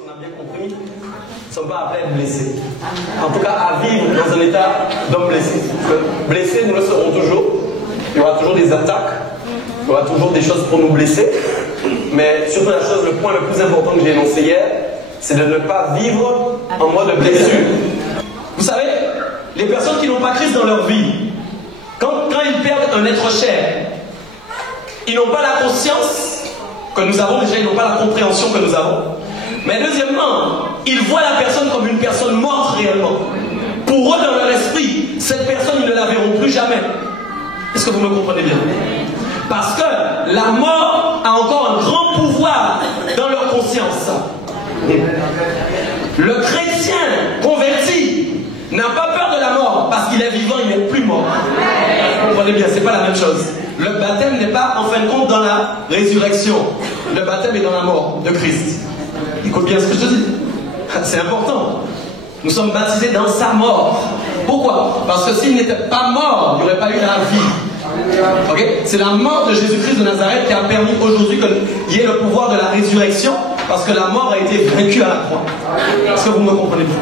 si on a bien compris, ne sommes pas appelés à être blessés. En tout cas, à vivre dans un état d'homme blessé. Parce que blessés, nous le serons toujours. Il y aura toujours des attaques. Il y aura toujours des choses pour nous blesser. Mais surtout la chose, le point le plus important que j'ai énoncé hier, c'est de ne pas vivre en mode blessure. Vous savez, les personnes qui n'ont pas Christ dans leur vie, quand ils perdent un être cher, ils n'ont pas la conscience que nous avons, déjà ils n'ont pas la compréhension que nous avons. Mais deuxièmement, ils voient la personne comme une personne morte réellement. Pour eux, dans leur esprit, cette personne, ils ne la verront plus jamais. Est-ce que vous me comprenez bien? Parce que la mort a encore un grand pouvoir dans leur conscience. Le chrétien converti n'a pas peur de la mort parce qu'il est vivant, il n'est plus mort. Vous comprenez bien, c'est pas la même chose. Le baptême n'est pas en fin de compte dans la résurrection. Le baptême est dans la mort de Christ. Écoute bien ce que je te dis. C'est important. Nous sommes baptisés dans sa mort. Pourquoi? Parce que s'il n'était pas mort, il n'y aurait pas eu la vie. Okay? C'est la mort de Jésus-Christ de Nazareth qui a permis aujourd'hui qu'il y ait le pouvoir de la résurrection, parce que la mort a été vaincue à la croix. Est-ce que vous me comprenez bien?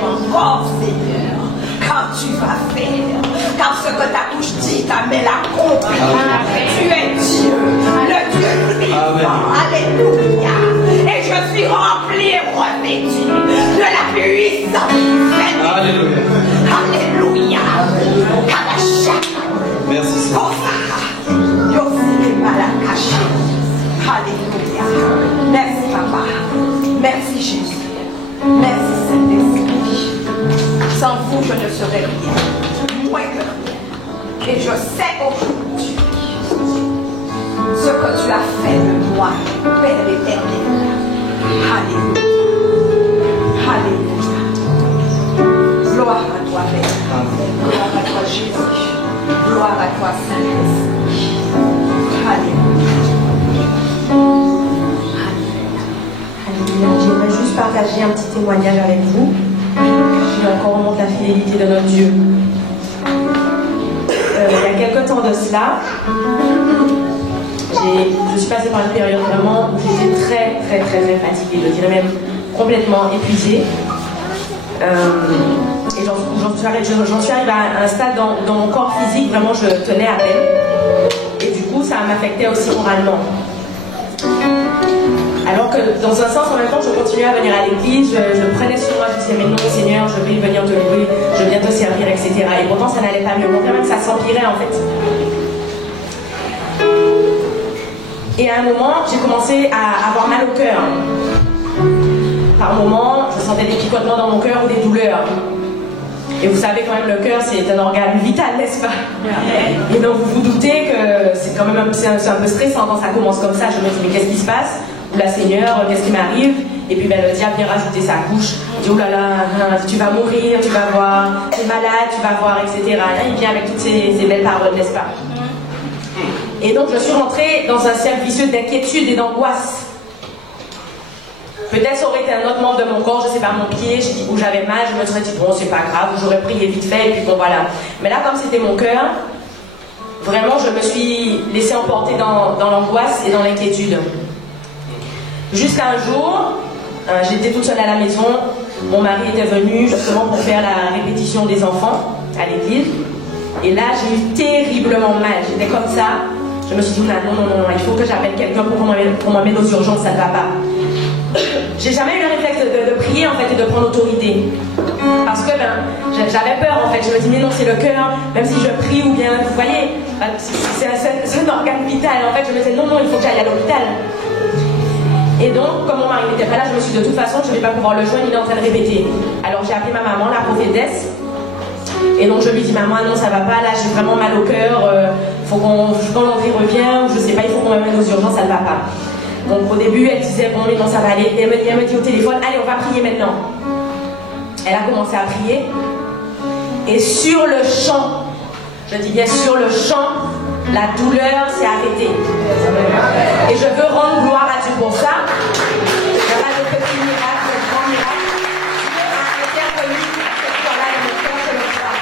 Encore, Seigneur, quand tu vas faire, car ce que ta bouche dit, ta main l'accomplit. Tu es Dieu, le Dieu vivant. Alléluia. Et je suis rempli et revêtu de la puissance divine. Alléluia. Alléluia. Merci, Seigneur. Alléluia. Merci, Papa. Merci, Jésus. Merci, Saint-Esprit. Sans vous, je ne serais rien, moins que rien. Et je sais aujourd'hui ce que tu as fait de moi, Père éternel. Alléluia. Alléluia. Gloire à toi, Père. Gloire à toi, Jésus. Gloire à toi, Saint-Esprit. Alléluia. J'aimerais juste partager un petit témoignage avec vous qui encore remonte la fidélité de notre Dieu. Il y a quelques temps de cela, je suis passée par une période vraiment où j'étais très fatiguée, je dirais même complètement épuisée. Et j'en suis arrivée à un stade dans mon corps physique, vraiment je tenais à peine. Et du coup, ça m'affectait aussi moralement. Alors que dans un sens, en même temps, je continuais à venir à l'église, je prenais sur moi, je disais mais non Seigneur, je vais venir te louer, je viens te servir, etc. Et pourtant ça n'allait pas mieux, même ça s'empirait en fait. Et à un moment, j'ai commencé à avoir mal au cœur. Par moments, je sentais des picotements dans mon cœur ou des douleurs. Et vous savez quand même, le cœur c'est un organe vital, n'est-ce pas? Et donc vous vous doutez que c'est quand même c'est un peu stressant quand ça commence comme ça. Je me dis mais qu'est-ce qui se passe? Ou la Seigneur, qu'est-ce qui m'arrive? Et puis ben, le diable vient rajouter sa couche. Il dit oh là là, tu vas mourir, tu vas voir, tu es malade, tu vas voir, etc. Il vient avec toutes ces belles paroles, n'est-ce pas? Et donc je suis rentrée dans un cercle vicieux d'inquiétude et d'angoisse. Peut-être ça aurait été un autre membre de mon corps, je sais pas, mon pied, où j'avais mal, je me serais dit bon c'est pas grave, j'aurais prié vite fait et puis bon voilà. Mais là comme c'était mon cœur, vraiment je me suis laissée emporter dans l'angoisse et dans l'inquiétude. Jusqu'à un jour, j'étais toute seule à la maison, mon mari était venu justement pour faire la répétition des enfants à l'église. Et là, j'ai eu terriblement mal, j'étais comme ça. Je me suis dit, non, il faut que j'appelle quelqu'un pour m'emmener aux urgences, ça ne va pas. J'ai jamais eu le réflexe de prier en fait et de prendre autorité. Parce que j'avais peur en fait, je me dis, mais non, c'est le cœur, même si je prie ou bien, vous voyez, c'est un organe vital. En fait, je me disais, non, il faut que j'aille à l'hôpital. Et donc, comme mon mari n'était pas là, je me suis dit de toute façon, je ne vais pas pouvoir le joindre, il est en train de répéter. Alors j'ai appelé ma maman, la prophétesse. Et donc je lui dis, maman, non, ça va pas, là j'ai vraiment mal au cœur, faut qu'on revient, ou je sais pas, il faut qu'on m'amène aux urgences, ça ne va pas. Donc au début, elle disait, bon, mais non, ça va aller. Et elle me dit au téléphone, allez, on va prier maintenant. Elle a commencé à prier. Et sur le champ, Je dis bien sur le champ, la douleur s'est arrêtée. Et je veux rendre gloire à Dieu pour ça. Voilà le petit miracle, le grand miracle. Dieu a intervenu cette fois-là dans mon cœur, je le crois.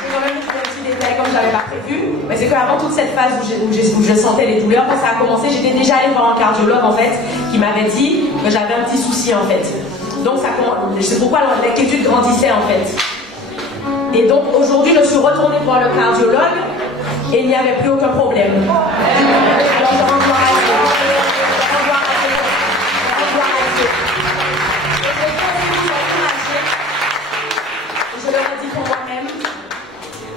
J'ai quand même mis un petit détail comme je n'avais pas prévu. Mais c'est qu'avant toute cette phase où je sentais les douleurs, quand ça a commencé, j'étais déjà allée voir un cardiologue en fait, qui m'avait dit que j'avais un petit souci en fait. Donc c'est pourquoi l'inquiétude grandissait en fait. Et donc aujourd'hui, je suis retournée voir le cardiologue et il n'y avait plus aucun problème. Alors je rends gloire à Dieu. Je rends gloire à Dieu. Je rends gloire à Dieu. Et je veux vous encourager. Je le redis pour moi-même.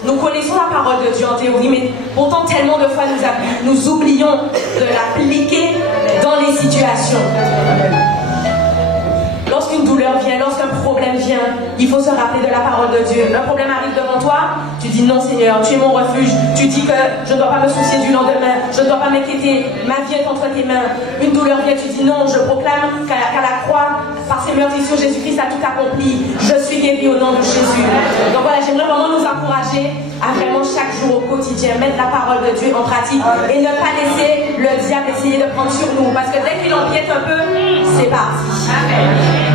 Nous connaissons la parole de Dieu en théorie, mais pourtant tellement de fois nous oublions de l'appliquer dans les situations. Lorsqu'une douleur vient, lorsqu'un problème vient, il faut se rappeler de la parole de Dieu. Un problème arrive devant toi, tu dis non Seigneur, tu es mon refuge. Tu dis que je ne dois pas me soucier du lendemain, je ne dois pas m'inquiéter, ma vie est entre tes mains. Une douleur vient, tu dis non, je proclame qu'à la croix, par ses meurtrissures, Jésus-Christ a tout accompli. Je suis guéri au nom de Jésus. Donc voilà, j'aimerais vraiment nous encourager à vraiment chaque jour au quotidien mettre la parole de Dieu en pratique et ne pas laisser le diable essayer de prendre sur nous. Parce que dès qu'il empiète un peu, c'est parti.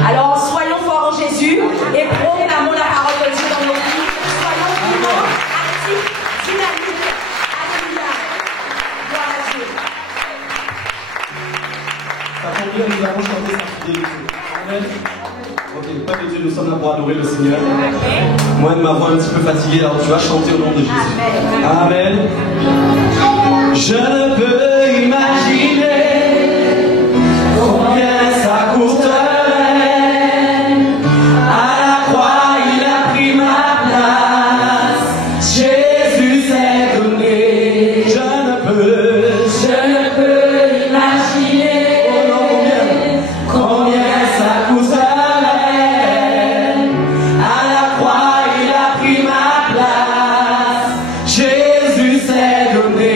Alors soyons forts en Jésus et proclamons la parole de Dieu dans nos vies. Soyons vivants, actifs, dynamiques. Alléluia. Gloire à Dieu. Ça tombe bien, nous avons chanté sa fidélité. Amen. Ok, pas de Dieu, nous sommes là pour adorer le Seigneur. Moi, de ma voix un petit peu fatiguée, alors tu vas chanter au nom de Jésus. Amen. Je ne peux imaginer combien ça coûterait. À la croix, il a pris ma place. Jésus s'est donné. Je ne peux imaginer combien ça coûterait. À la croix, il a pris ma place. Jésus s'est donné.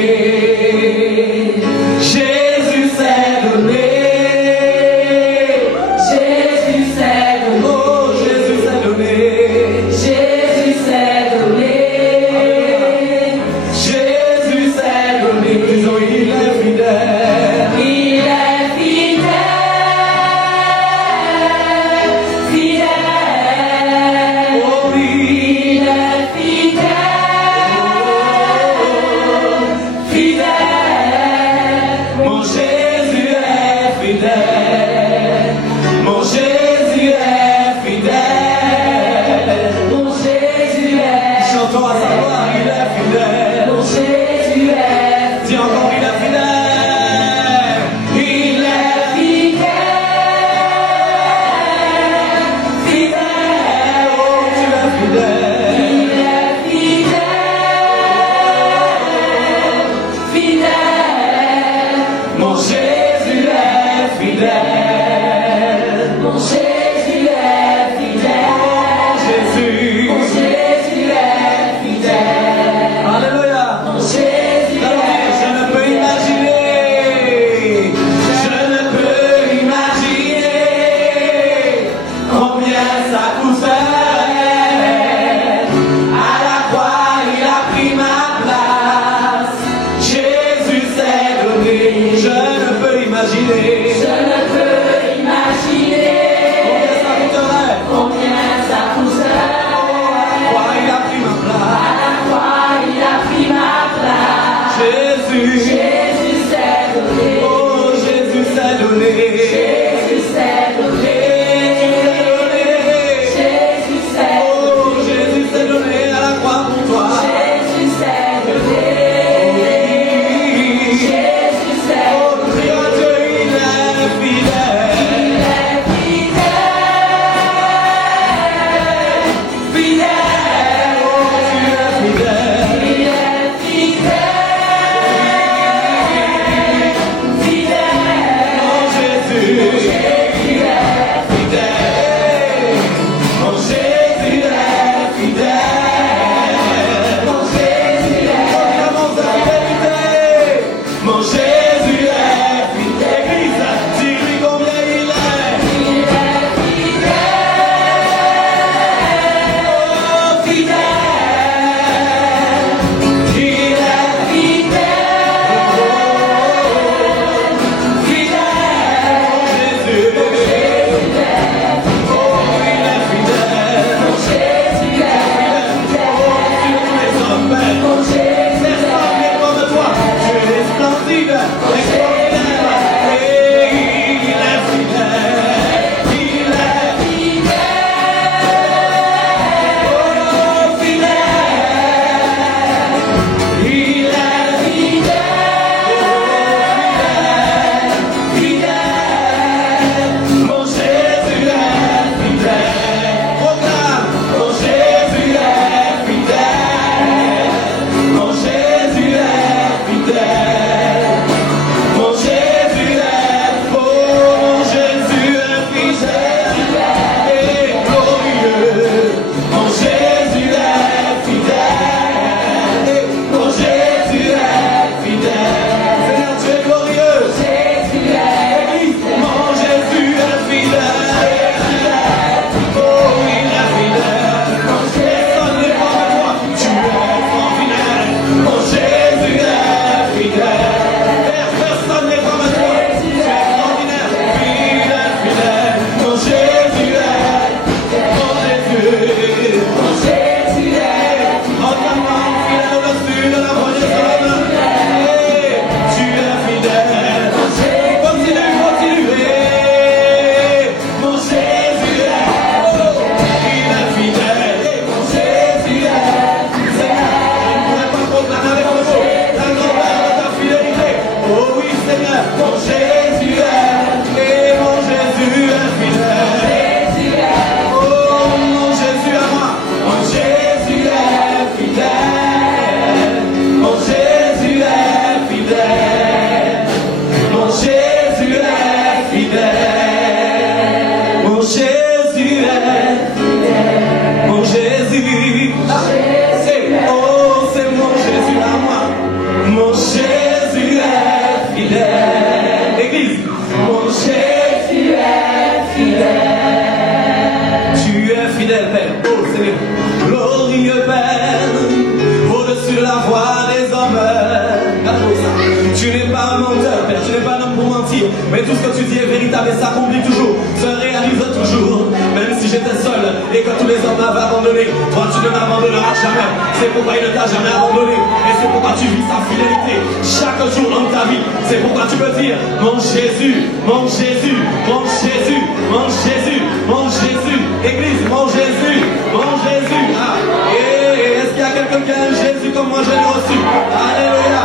Mais tout ce que tu dis est véritable et s'accomplit toujours, se réalise toujours. Même si j'étais seul et que tous les hommes m'avaient abandonné, toi tu ne m'abandonneras jamais. C'est pourquoi il ne t'a jamais abandonné. Et c'est pourquoi tu vis sa fidélité chaque jour dans ta vie. C'est pourquoi tu peux dire, mon Jésus, mon Jésus, mon Jésus, mon Jésus, mon Jésus. Église, mon Jésus, mon Jésus. Ah, et est-ce qu'il y a quelqu'un qui a un Jésus comme moi je l'ai reçu? Alléluia.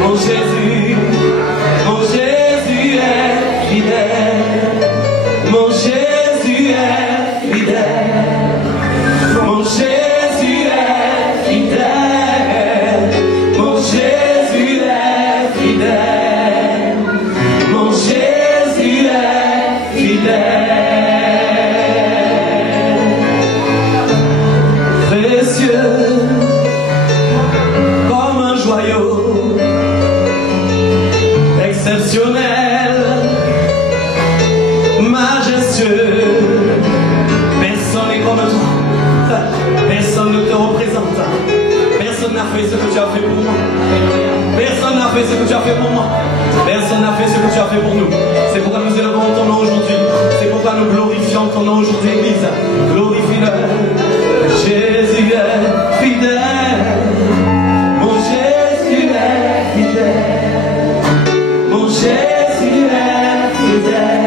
Mon Jésus est fidèle. Mon Jésus est fidèle. Mon Jésus est fidèle. Mon Jésus est fidèle. Mon Jésus est fidèle. Précieux comme un joyau, exceptionnel, majestueux. Personne n'est comme toi. Personne ne te représente. Personne n'a fait ce que tu as fait pour moi. Personne n'a fait ce que tu as fait pour moi. Personne n'a fait ce que tu as fait pour nous. C'est pourquoi nous élevons ton nom aujourd'hui. C'est pourquoi nous glorifions ton nom aujourd'hui, Église. Glorifie-le. Jésus est fidèle. Mon Jésus est fidèle. Mon Jésus est fidèle.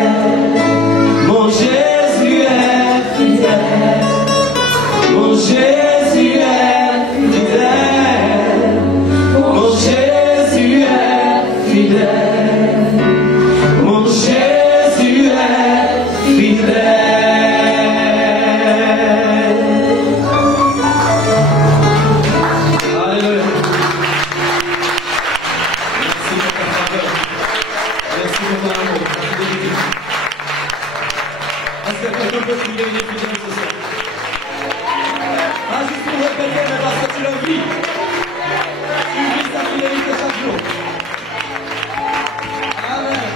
Mon Jésus est fidèle. Mon Jésus est fidèle. Mon Jésus est fidèle. Mon Jésus est fidèle. Alléluia. Merci pour ta faveur. Merci pour ton amour. Est-ce que quelqu'un peut prier une fidèle ce soir? Pas juste pour répéter, mais parce que tu le vis. Tu vis sa fidélité chaque jour. Amen.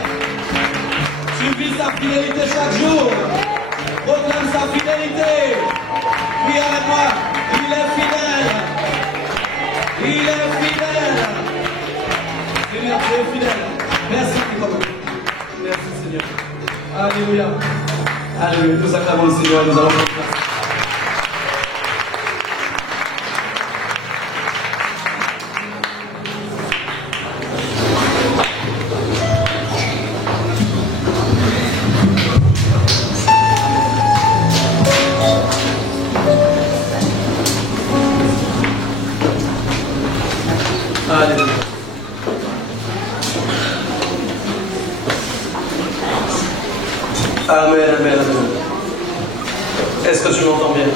Tu vis sa fidélité chaque jour. Proclame sa fidélité. Prie avec moi. Il est fidèle. Il est fidèle. Seigneur, tu es fidèle. Merci, Nicolas. Merci, Seigneur. Alléluia. Alléluia. Nous acclamons le Seigneur et nous allons faire place. Alléluia. Amen, amen, amen. Est-ce que tu m'entends bien?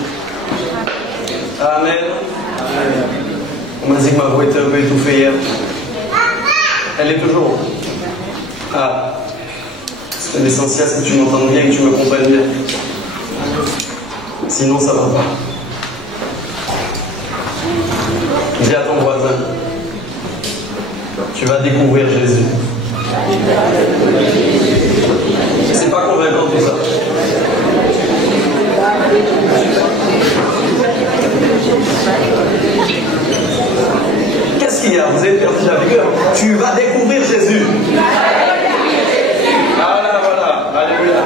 Amen. Amen. On m'a dit que ma voix était un peu étouffée hier. Elle est toujours. Ah. C'est l'essentiel, c'est que tu m'entendes bien et que tu me comprennes bien. Sinon, ça va pas. Dis à ton voisin, tu vas découvrir Jésus. C'est pas convaincant tout ça. Qu'est-ce qu'il y a? Vous avez perdu la vigueur. Tu vas découvrir Jésus. Voilà, voilà. Alléluia.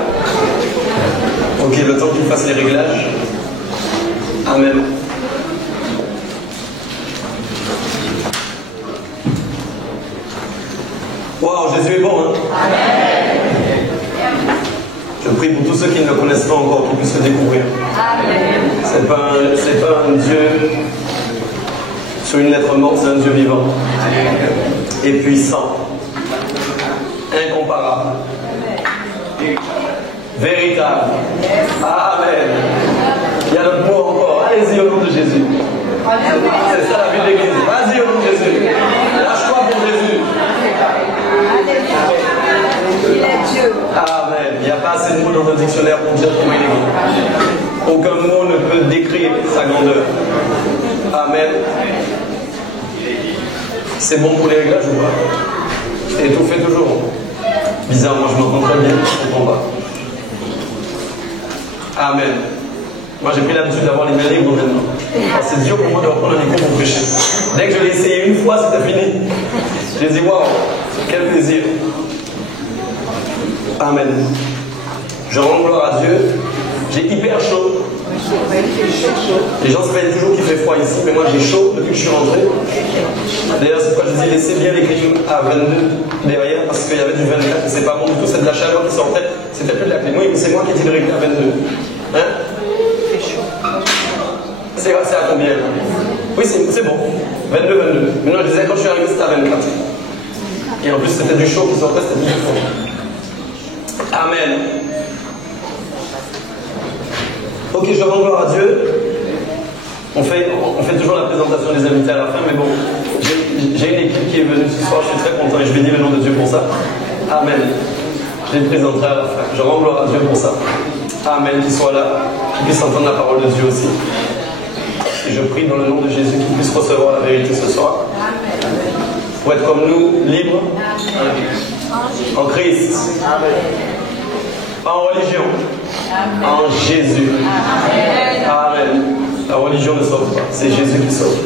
Ok, le temps qu'il fasse les réglages. Amen. Waouh, Jésus est bon, hein? Amen. Je prie pour tous ceux qui ne le connaissent pas encore, qu'ils puissent le découvrir. Amen. C'est pas un Dieu sur une lettre morte, c'est un Dieu vivant. Amen. Et puissant. Incomparable. Amen. Véritable. Amen. Il y a d'autres mots encore. Allez-y au nom de Jésus. C'est ça la vie de l'Église. Vas-y au nom de Jésus. Lâche-toi pour Jésus. Il est Dieu. Amen. Il n'y a pas assez de mots dans un dictionnaire pour dire comment il est grand. Aucun mot ne peut décrire sa grandeur. Amen. C'est bon pour les réglages ou pas? Étouffé toujours. Bizarre, moi je m'entends très bien, je ne comprends pas. Amen. Moi j'ai pris l'habitude d'avoir les mains libres maintenant. C'est dur pour moi de reprendre un micro pour prêcher. Dès que je l'ai essayé une fois, c'était fini. J'ai dit waouh, quel plaisir. Amen. Je rends gloire à Dieu. J'ai hyper chaud. Les gens se plaignent toujours qu'il fait froid ici, mais moi j'ai chaud depuis que je suis rentré. D'ailleurs, c'est pourquoi je dis laissez bien les clim à 22 derrière, parce qu'il y avait du 24 et c'est pas bon du tout, c'est de la chaleur qui sortait. C'était plus de la clim. Oui, c'est moi qui ai dit de régler à 22. Hein? C'est à combien? Oui, c'est bon. 22. Mais non, je disais quand je suis arrivé, c'était à 24. Et en plus, c'était du chaud qui sortait, c'était du fond. Amen. Ok, je rends gloire à Dieu. On fait toujours la présentation des invités à la fin, mais bon, j'ai une équipe qui est venue ce soir, je suis très content et je bénis le nom de Dieu pour ça. Amen. Je les présenterai à la fin. Je rends gloire à Dieu pour ça. Amen, qu'ils soient là, qu'ils puissent entendre la parole de Dieu aussi. Et je prie dans le nom de Jésus qu'ils puissent recevoir la vérité ce soir. Pour être comme nous, libres en Christ, en religion, en Jésus. Amen. La religion ne sauve pas, c'est Jésus qui sauve.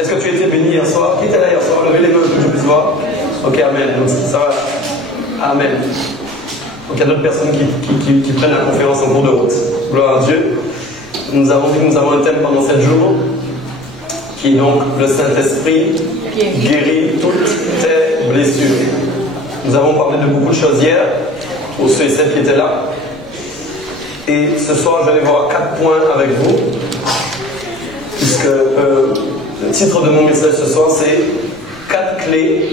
Est-ce que tu étais béni hier soir? Qui était là hier soir? Levez les mains pour que je puisse voir. Ok, amen. Donc ça va. Amen. Donc il y a d'autres personnes qui prennent la conférence en cours de route. Gloire à Dieu. Nous avons dit que nous avons un thème pendant 7 jours, qui est donc le Saint-Esprit guérit toutes tes blessures. Nous avons parlé de beaucoup de choses hier, pour ceux et celles qui étaient là. Et ce soir, je vais voir 4 points avec vous, puisque le titre de mon message ce soir, c'est 4 clés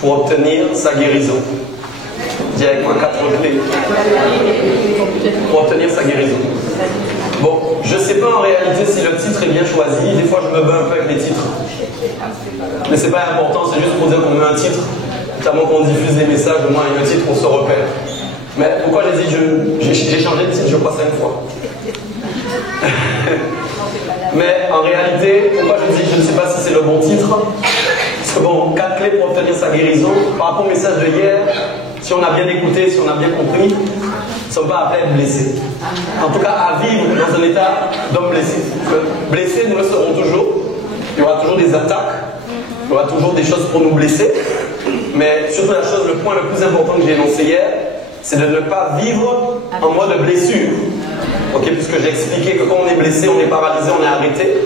pour obtenir sa guérison. Dis avec moi, 4 clés pour obtenir sa guérison. Bon, je ne sais pas en réalité si le titre est bien choisi. Des fois, je me bats un peu avec les titres. Mais ce n'est pas important, c'est juste pour dire qu'on met un titre. Notamment quand on diffuse des messages, au moins il y a un titre, on se repère. Mais pourquoi j'ai dit, j'ai changé de titre, je crois 5 fois. Mais en réalité, pourquoi je dis, je ne sais pas si c'est le bon titre. Parce que bon, 4 clés pour obtenir sa guérison. Par rapport au message de hier, si on a bien écouté, si on a bien compris, nous ne sommes pas appelés à être blessés. En tout cas, à vivre dans un état d'homme blessé. Blessés, nous le serons toujours. Il y aura toujours des attaques. Il y aura toujours des choses pour nous blesser. Mais surtout le point le plus important que j'ai énoncé hier, c'est de ne pas vivre en mode blessure. Ok, puisque j'ai expliqué que quand on est blessé, on est paralysé, on est arrêté.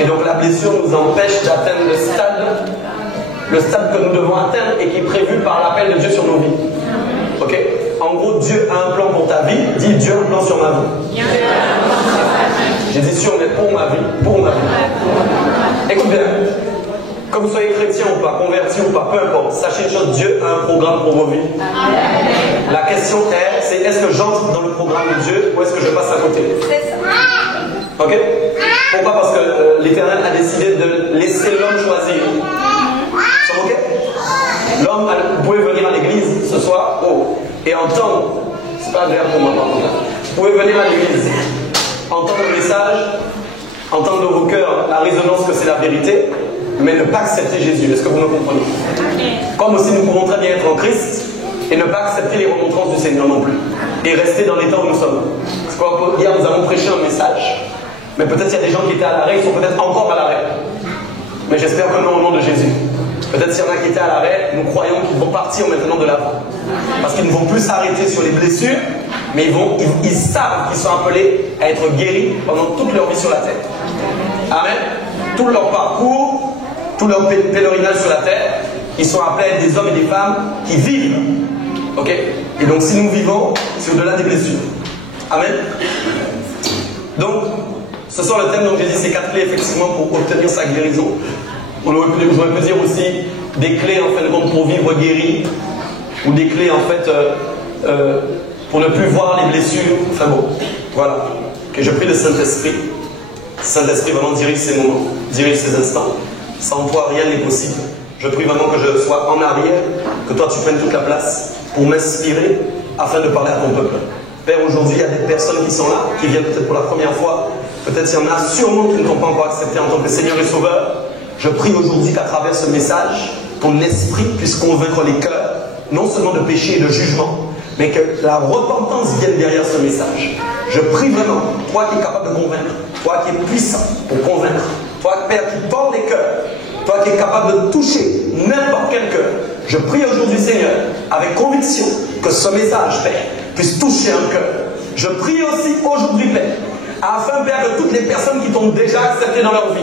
Et donc la blessure nous empêche d'atteindre le stade que nous devons atteindre et qui est prévu par l'appel de Dieu sur nos vies. Ok? En gros, Dieu a un plan pour ta vie. Dis Dieu a un plan sur ma vie. J'ai dit sur, mais pour ma vie. Pour ma vie. Écoute bien. Que vous soyez chrétien ou pas, converti ou pas, peu importe, sachez une chose, Dieu a un programme pour vos vies. La question c'est est-ce que j'entre dans le programme de Dieu ou est-ce que je passe à côté? Ok? Pourquoi? Parce que l'Éternel a décidé de laisser l'homme choisir. C'est ok? L'homme, vous pouvez venir à l'église ce soir et entendre, c'est pas agréable pour moi par contre, vous pouvez venir à l'église, entendre le message, entendre dans vos cœurs la résonance que c'est la vérité, mais ne pas accepter Jésus. Est-ce que vous me comprenez? Comme aussi nous pouvons très bien être en Christ et ne pas accepter les remontrances du Seigneur non plus. Et rester dans l'état où nous sommes. Parce que hier nous avons prêché un message, mais peut-être il y a des gens qui étaient à l'arrêt, ils sont peut-être encore à l'arrêt. Mais j'espère que non, au nom de Jésus. Peut-être s'il y en a qui étaient à l'arrêt, nous croyons qu'ils vont partir maintenant de l'avant. Parce qu'ils ne vont plus s'arrêter sur les blessures, mais ils savent qu'ils sont appelés à être guéris pendant toute leur vie sur la terre. Amen. Tout leur parcours, tout leur pèlerinage sur la terre, ils sont appelés à être des hommes et des femmes qui vivent. Ok? Et donc si nous vivons, c'est au-delà des blessures. Amen. Donc, ce soir le thème, donc j'ai dit, c'est 4 clés effectivement pour obtenir sa guérison. J'aurais pu dire aussi des clés en fin de compte pour vivre guéri, ou des clés en fait pour ne plus voir les blessures. Enfin bon, voilà. Que je prie le Saint-Esprit. Saint-Esprit vraiment dirige ces moments, dirige ces instants. Sans toi, rien n'est possible. Je prie vraiment que je sois en arrière, que toi tu prennes toute la place pour m'inspirer afin de parler à ton peuple. Père, aujourd'hui, il y a des personnes qui sont là, qui viennent peut-être pour la première fois. Peut-être il y en a sûrement qui ne t'ont pas encore accepté en tant que Seigneur et Sauveur. Je prie aujourd'hui qu'à travers ce message, ton esprit puisse convaincre les cœurs, non seulement de péché et de jugement, mais que la repentance vienne derrière ce message. Je prie vraiment, toi qui es capable de convaincre, toi qui es puissant pour convaincre, toi, Père, qui porte les cœurs, toi qui es capable de toucher n'importe quel cœur, Je prie aujourd'hui, Seigneur, avec conviction, que ce message, Père, puisse toucher un cœur. Je prie aussi aujourd'hui, Père, afin, Père, que toutes les personnes qui t'ont déjà accepté dans leur vie,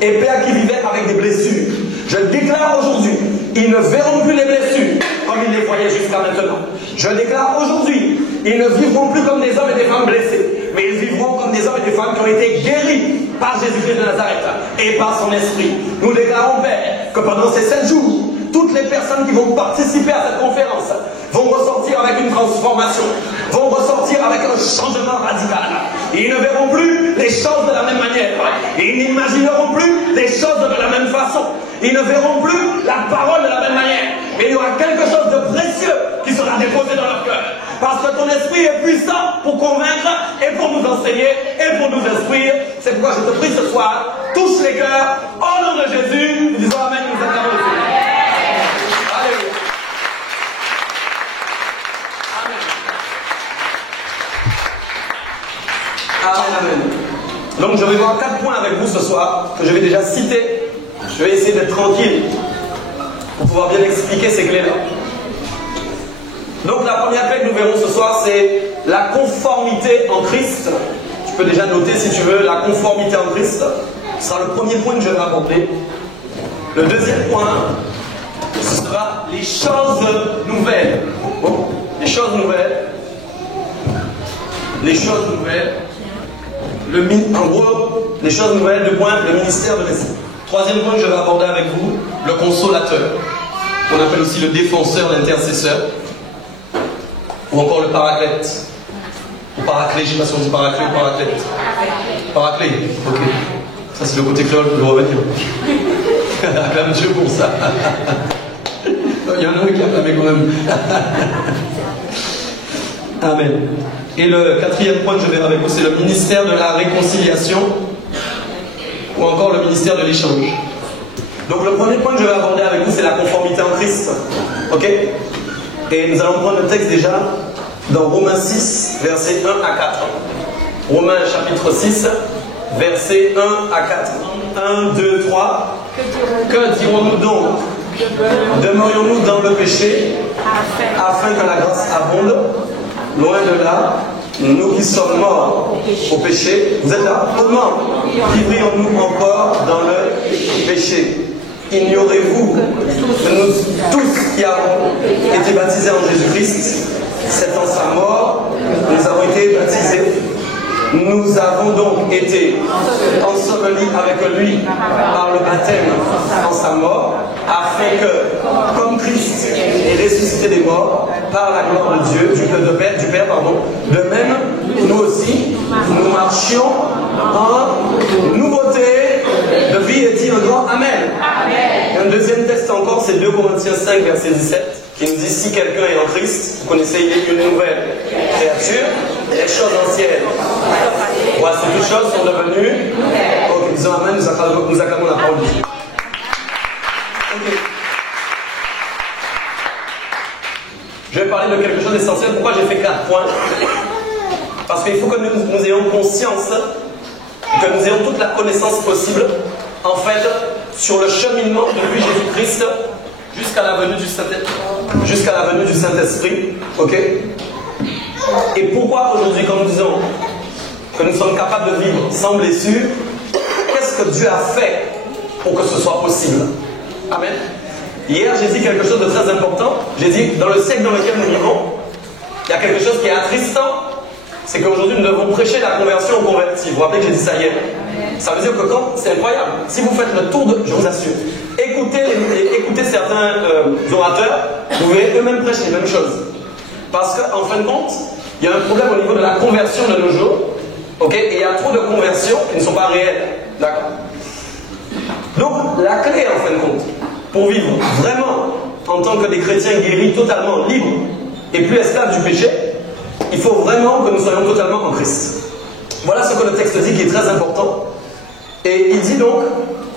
et Père, qui vivaient avec des blessures, je déclare aujourd'hui, ils ne verront plus les blessures comme ils les voyaient jusqu'à maintenant. Je déclare aujourd'hui, ils ne vivront plus comme des hommes et des femmes blessés, mais ils vivront comme des hommes et des femmes qui ont été guéris par Jésus-Christ de Nazareth et par son esprit. Nous déclarons, Père, que pendant ces 7 jours, toutes les personnes qui vont participer à cette conférence vont ressortir avec une transformation, vont ressortir avec un changement radical. Ils ne verront plus les choses de la même manière. Ils n'imagineront plus les choses de la même façon. Ils ne verront plus la parole de la même manière. Mais il y aura quelque chose de précieux qui sera déposé dans leur cœur. Parce que ton esprit est puissant pour convaincre et pour nous enseigner et pour nous instruire. C'est pourquoi je te prie ce soir, touche les cœurs, au nom de Jésus. Nous disons Amen, nous acclamons le Seigneur. Alléluia. Amen, amen. Donc je vais voir 4 points avec vous ce soir, que je vais déjà citer. Je vais essayer d'être tranquille pour pouvoir bien expliquer ces clés-là. Donc la première clé que nous verrons ce soir, c'est la conformité en Christ. Tu peux déjà noter si tu veux, la conformité en Christ. Ce sera le premier point que je vais aborder. Le deuxième point, ce sera les choses nouvelles. Bon, les choses nouvelles. Les choses nouvelles. En gros, les choses nouvelles, 2 points, le ministère de l'Esprit. Troisième point que je vais aborder avec vous, le consolateur. On appelle aussi le défenseur, l'intercesseur. Ou encore le paraclète. Ou paraclé, je ne sais pas si on dit paraclé ou paraclète. Paraclé, ok. Ça c'est le côté créole que je revenir. Acclame Dieu pour ça. Il y en a un qui a acclamé quand même. Amen. Et le 4e point que je vais avec vous, c'est le ministère de la réconciliation ou encore le ministère de l'échange. Donc le premier point que je vais aborder avec vous, c'est la conformité en Christ. Ok? Et nous allons prendre le texte déjà dans Romains 6, versets 1 à 4. Romains chapitre 6, versets 1 à 4. 1, 2, 3. Que dirons-nous donc? Demeurions-nous dans le péché afin que la grâce abonde? Loin de là, nous qui sommes morts au péché, vous êtes là? Comment vivrions-nous encore dans le péché? Ignorez-vous que nous tous qui avons été baptisés en Jésus-Christ, c'est en sa mort, nous avons été baptisés. Nous avons donc été ensevelis avec lui par le baptême en sa mort, afin que, comme Christ est ressuscité des morts, par la gloire de Dieu, du Père, de même, nous aussi, nous marchions en nouveauté de vie et dit un grand Amen. Un deuxième texte encore, c'est 2 Corinthiens 5, verset 17, qui nous dit, si quelqu'un est en Christ, vous connaissez, il est une nouvelle créature, les choses anciennes. Voici toutes choses sont devenues. Ok, disons Amen, nous acclamons la parole de Dieu. Ok. Je vais parler de quelque chose d'essentiel. Pourquoi j'ai fait 4 points? Parce qu'il faut que nous ayons conscience, que nous ayons toute la connaissance possible, en fait, sur le cheminement depuis Jésus-Christ jusqu'à la venue du Saint-Esprit. Ok? Et pourquoi aujourd'hui, quand nous disons que nous sommes capables de vivre sans blessure, qu'est-ce que Dieu a fait pour que ce soit possible? Amen. Hier, j'ai dit quelque chose de très important. J'ai dit, dans le siècle dans lequel nous vivons, il y a quelque chose qui est attristant. C'est qu'aujourd'hui, nous devons prêcher la conversion aux convertis. Vous vous rappelez que j'ai dit ça hier? Ça veut dire que quand, c'est incroyable, si vous faites le tour je vous assure, écoutez certains orateurs, vous verrez eux-mêmes prêcher les mêmes choses. Parce qu'en fin de compte, il y a un problème au niveau de la conversion de nos jours. Ok? Et il y a trop de conversions qui ne sont pas réelles. D'accord? Donc, la clé, en fin de compte, pour vivre vraiment en tant que des chrétiens guéris, totalement libres et plus esclaves du péché, il faut vraiment que nous soyons totalement en Christ. Voilà ce que le texte dit qui est très important. Et il dit donc,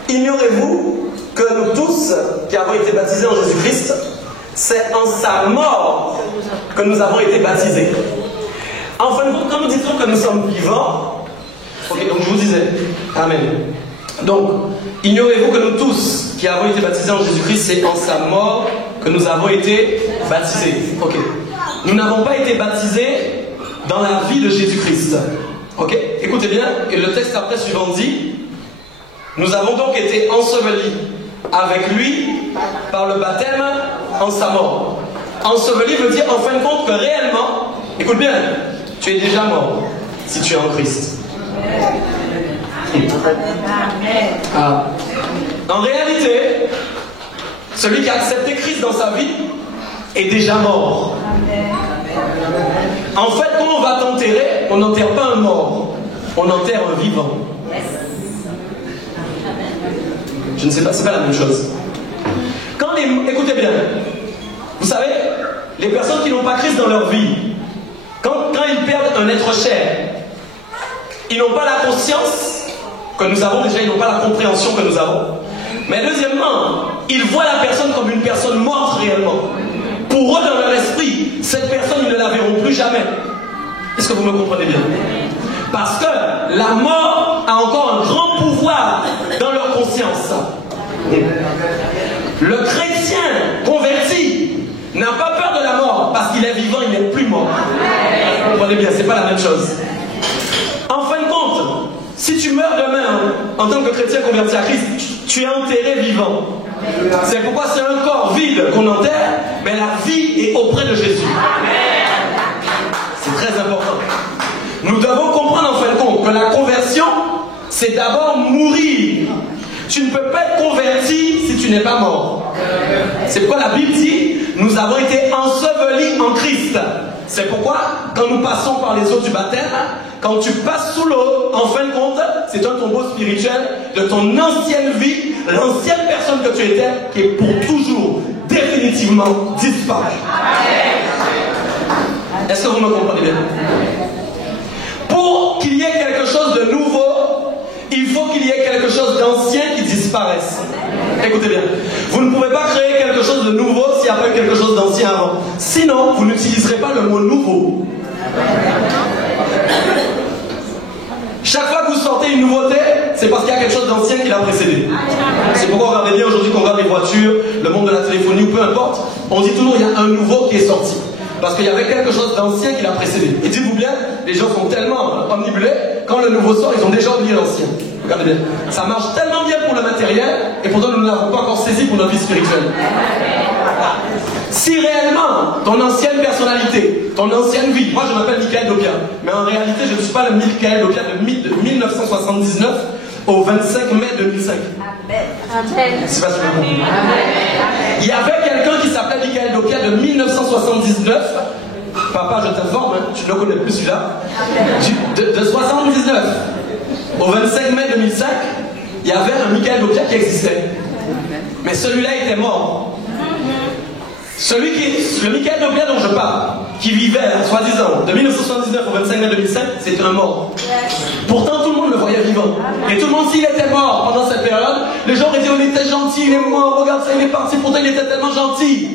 ignorez-vous que nous tous qui avons été baptisés en Jésus-Christ, c'est en sa mort que nous avons été baptisés. En fin de compte, quand nous disons que nous sommes vivants, ok, donc je vous disais, Amen. Donc, ignorez-vous que nous tous qui avons été baptisés en Jésus-Christ, c'est en sa mort que nous avons été baptisés. Ok. Nous n'avons pas été baptisés dans la vie de Jésus-Christ. Ok. Écoutez bien, et le texte après suivant dit, nous avons donc été ensevelis avec lui par le baptême en sa mort. Enseveli veut dire en fin de compte que réellement, écoute bien, tu es déjà mort si tu es en Christ. Ah. En réalité, celui qui a accepté Christ dans sa vie est déjà mort. En fait, quand on va t'enterrer, on n'enterre pas un mort, on enterre un vivant. Je ne sais pas, c'est pas la même chose. Écoutez bien, vous savez, les personnes qui n'ont pas Christ dans leur vie, quand ils perdent un être cher, ils n'ont pas la conscience que nous avons déjà, ils n'ont pas la compréhension que nous avons. Mais deuxièmement, ils voient la personne comme une personne morte réellement. Pour eux, dans leur esprit, cette personne, ils ne la verront plus jamais. Est-ce que vous me comprenez bien? Parce que la mort a encore un grand pouvoir dans leur conscience. Le chrétien converti n'a pas peur de la mort parce qu'il est vivant, il n'est plus mort. Vous comprenez bien, c'est pas la même chose. En fin de compte, si tu meurs demain en tant que chrétien converti à Christ, tu es enterré vivant. C'est pourquoi c'est un corps vide qu'on enterre, mais la vie est auprès de Jésus. C'est très important. Nous devons comprendre en fin de compte que la conversion, c'est d'abord mourir. Tu ne peux pas être converti si tu n'es pas mort. C'est pourquoi la Bible dit, nous avons été ensevelis en Christ. C'est pourquoi, quand nous passons par les eaux du baptême, quand tu passes sous l'eau, en fin de compte, c'est un tombeau spirituel de ton ancienne vie, l'ancienne personne que tu étais, qui est pour toujours, définitivement disparue. Est-ce que vous me comprenez bien? Pour qu'il y ait quelque chose de nouveau, il faut qu'il y ait quelque chose d'ancien qui disparaisse. Écoutez bien, vous ne pouvez pas créer quelque chose de nouveau s'il n'y a pas eu quelque chose d'ancien avant. Sinon, vous n'utiliserez pas le mot nouveau. Chaque fois que vous sortez une nouveauté, c'est parce qu'il y a quelque chose d'ancien qui l'a précédé. C'est pourquoi regardez bien aujourd'hui qu'on regarde les voitures, le monde de la téléphonie ou peu importe, on dit toujours qu'il y a un nouveau qui est sorti. Parce qu'il y avait quelque chose d'ancien qui l'a précédé. Et dites-vous bien, les gens sont tellement omnibulés, quand le nouveau sort, ils ont déjà oublié l'ancien. Regardez bien. Ça marche tellement bien pour le matériel, et pourtant nous ne l'avons pas encore saisi pour notre vie spirituelle. Si réellement, ton ancienne personnalité, ton ancienne vie, moi je m'appelle Michael Dopia, mais en réalité je ne suis pas le Michael Dopia de 1979 au 25 mai 2005. C'est pas il y avait quelqu'un qui s'appelait Michael Dopia de 1979. Papa, je t'informe, hein, tu ne connais plus celui-là. De 79 au 25 mai 2005, il y avait un Michael Dopia qui existait. Mais celui-là était mort. Le Michael Dopia dont je parle, qui vivait, soi-disant, de 1979 au 25 mai 2005, c'est un mort. Pourtant, tout le monde le voyait vivant. Et tout le monde, s'il était mort pendant cette période, les gens auraient dit, on était gentil, il est mort, regarde ça, il est parti, pourtant il était tellement gentil.